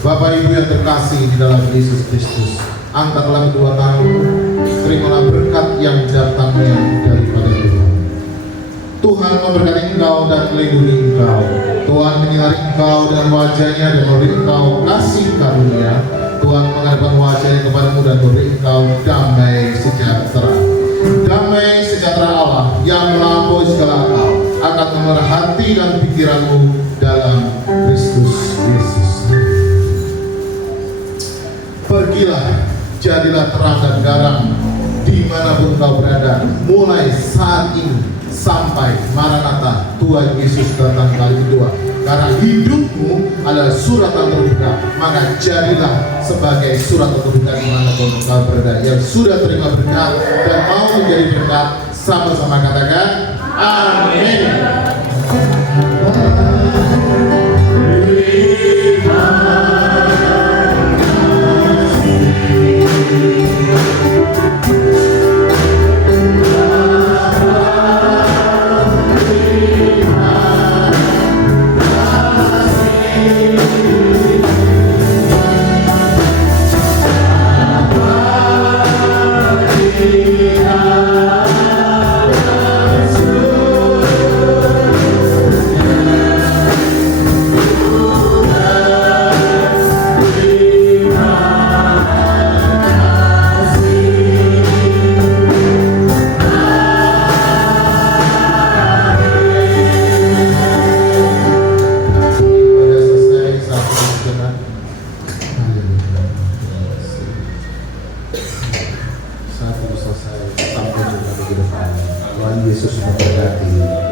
Bapak Ibu yang terkasih di dalam Yesus Kristus, angkatlah kedua tanganmu, terimalah berkat yang datangnya daripada Tuhan. Tuhan memberkati engkau dan melindungi engkau. Tuhan menyinari engkau dengan wajahnya dan memberi engkau kasih karunia. Tuhan menghadapkan wajahnya kepadamu dan memberi engkau damai sejahtera. Damai sejahtera Allah yang melampaui segala akal akan memelihara hati dan pikiranmu dalam Kristus Yesus. Pergilah, jadilah terang dan garam dimanapun kau berada, mulai saat ini sampai Maranatha, Tuhan Yesus datang kali kedua. Karena hidupmu adalah suratan terbuka, maka jadilah sebagai suratan terbuka dimanapun kau berada. Yang sudah terima berkat dan mau menjadi berkat, sama-sama katakan amin. selesai sampai jumpa minggu depan. Tuhan Yesus memberkati.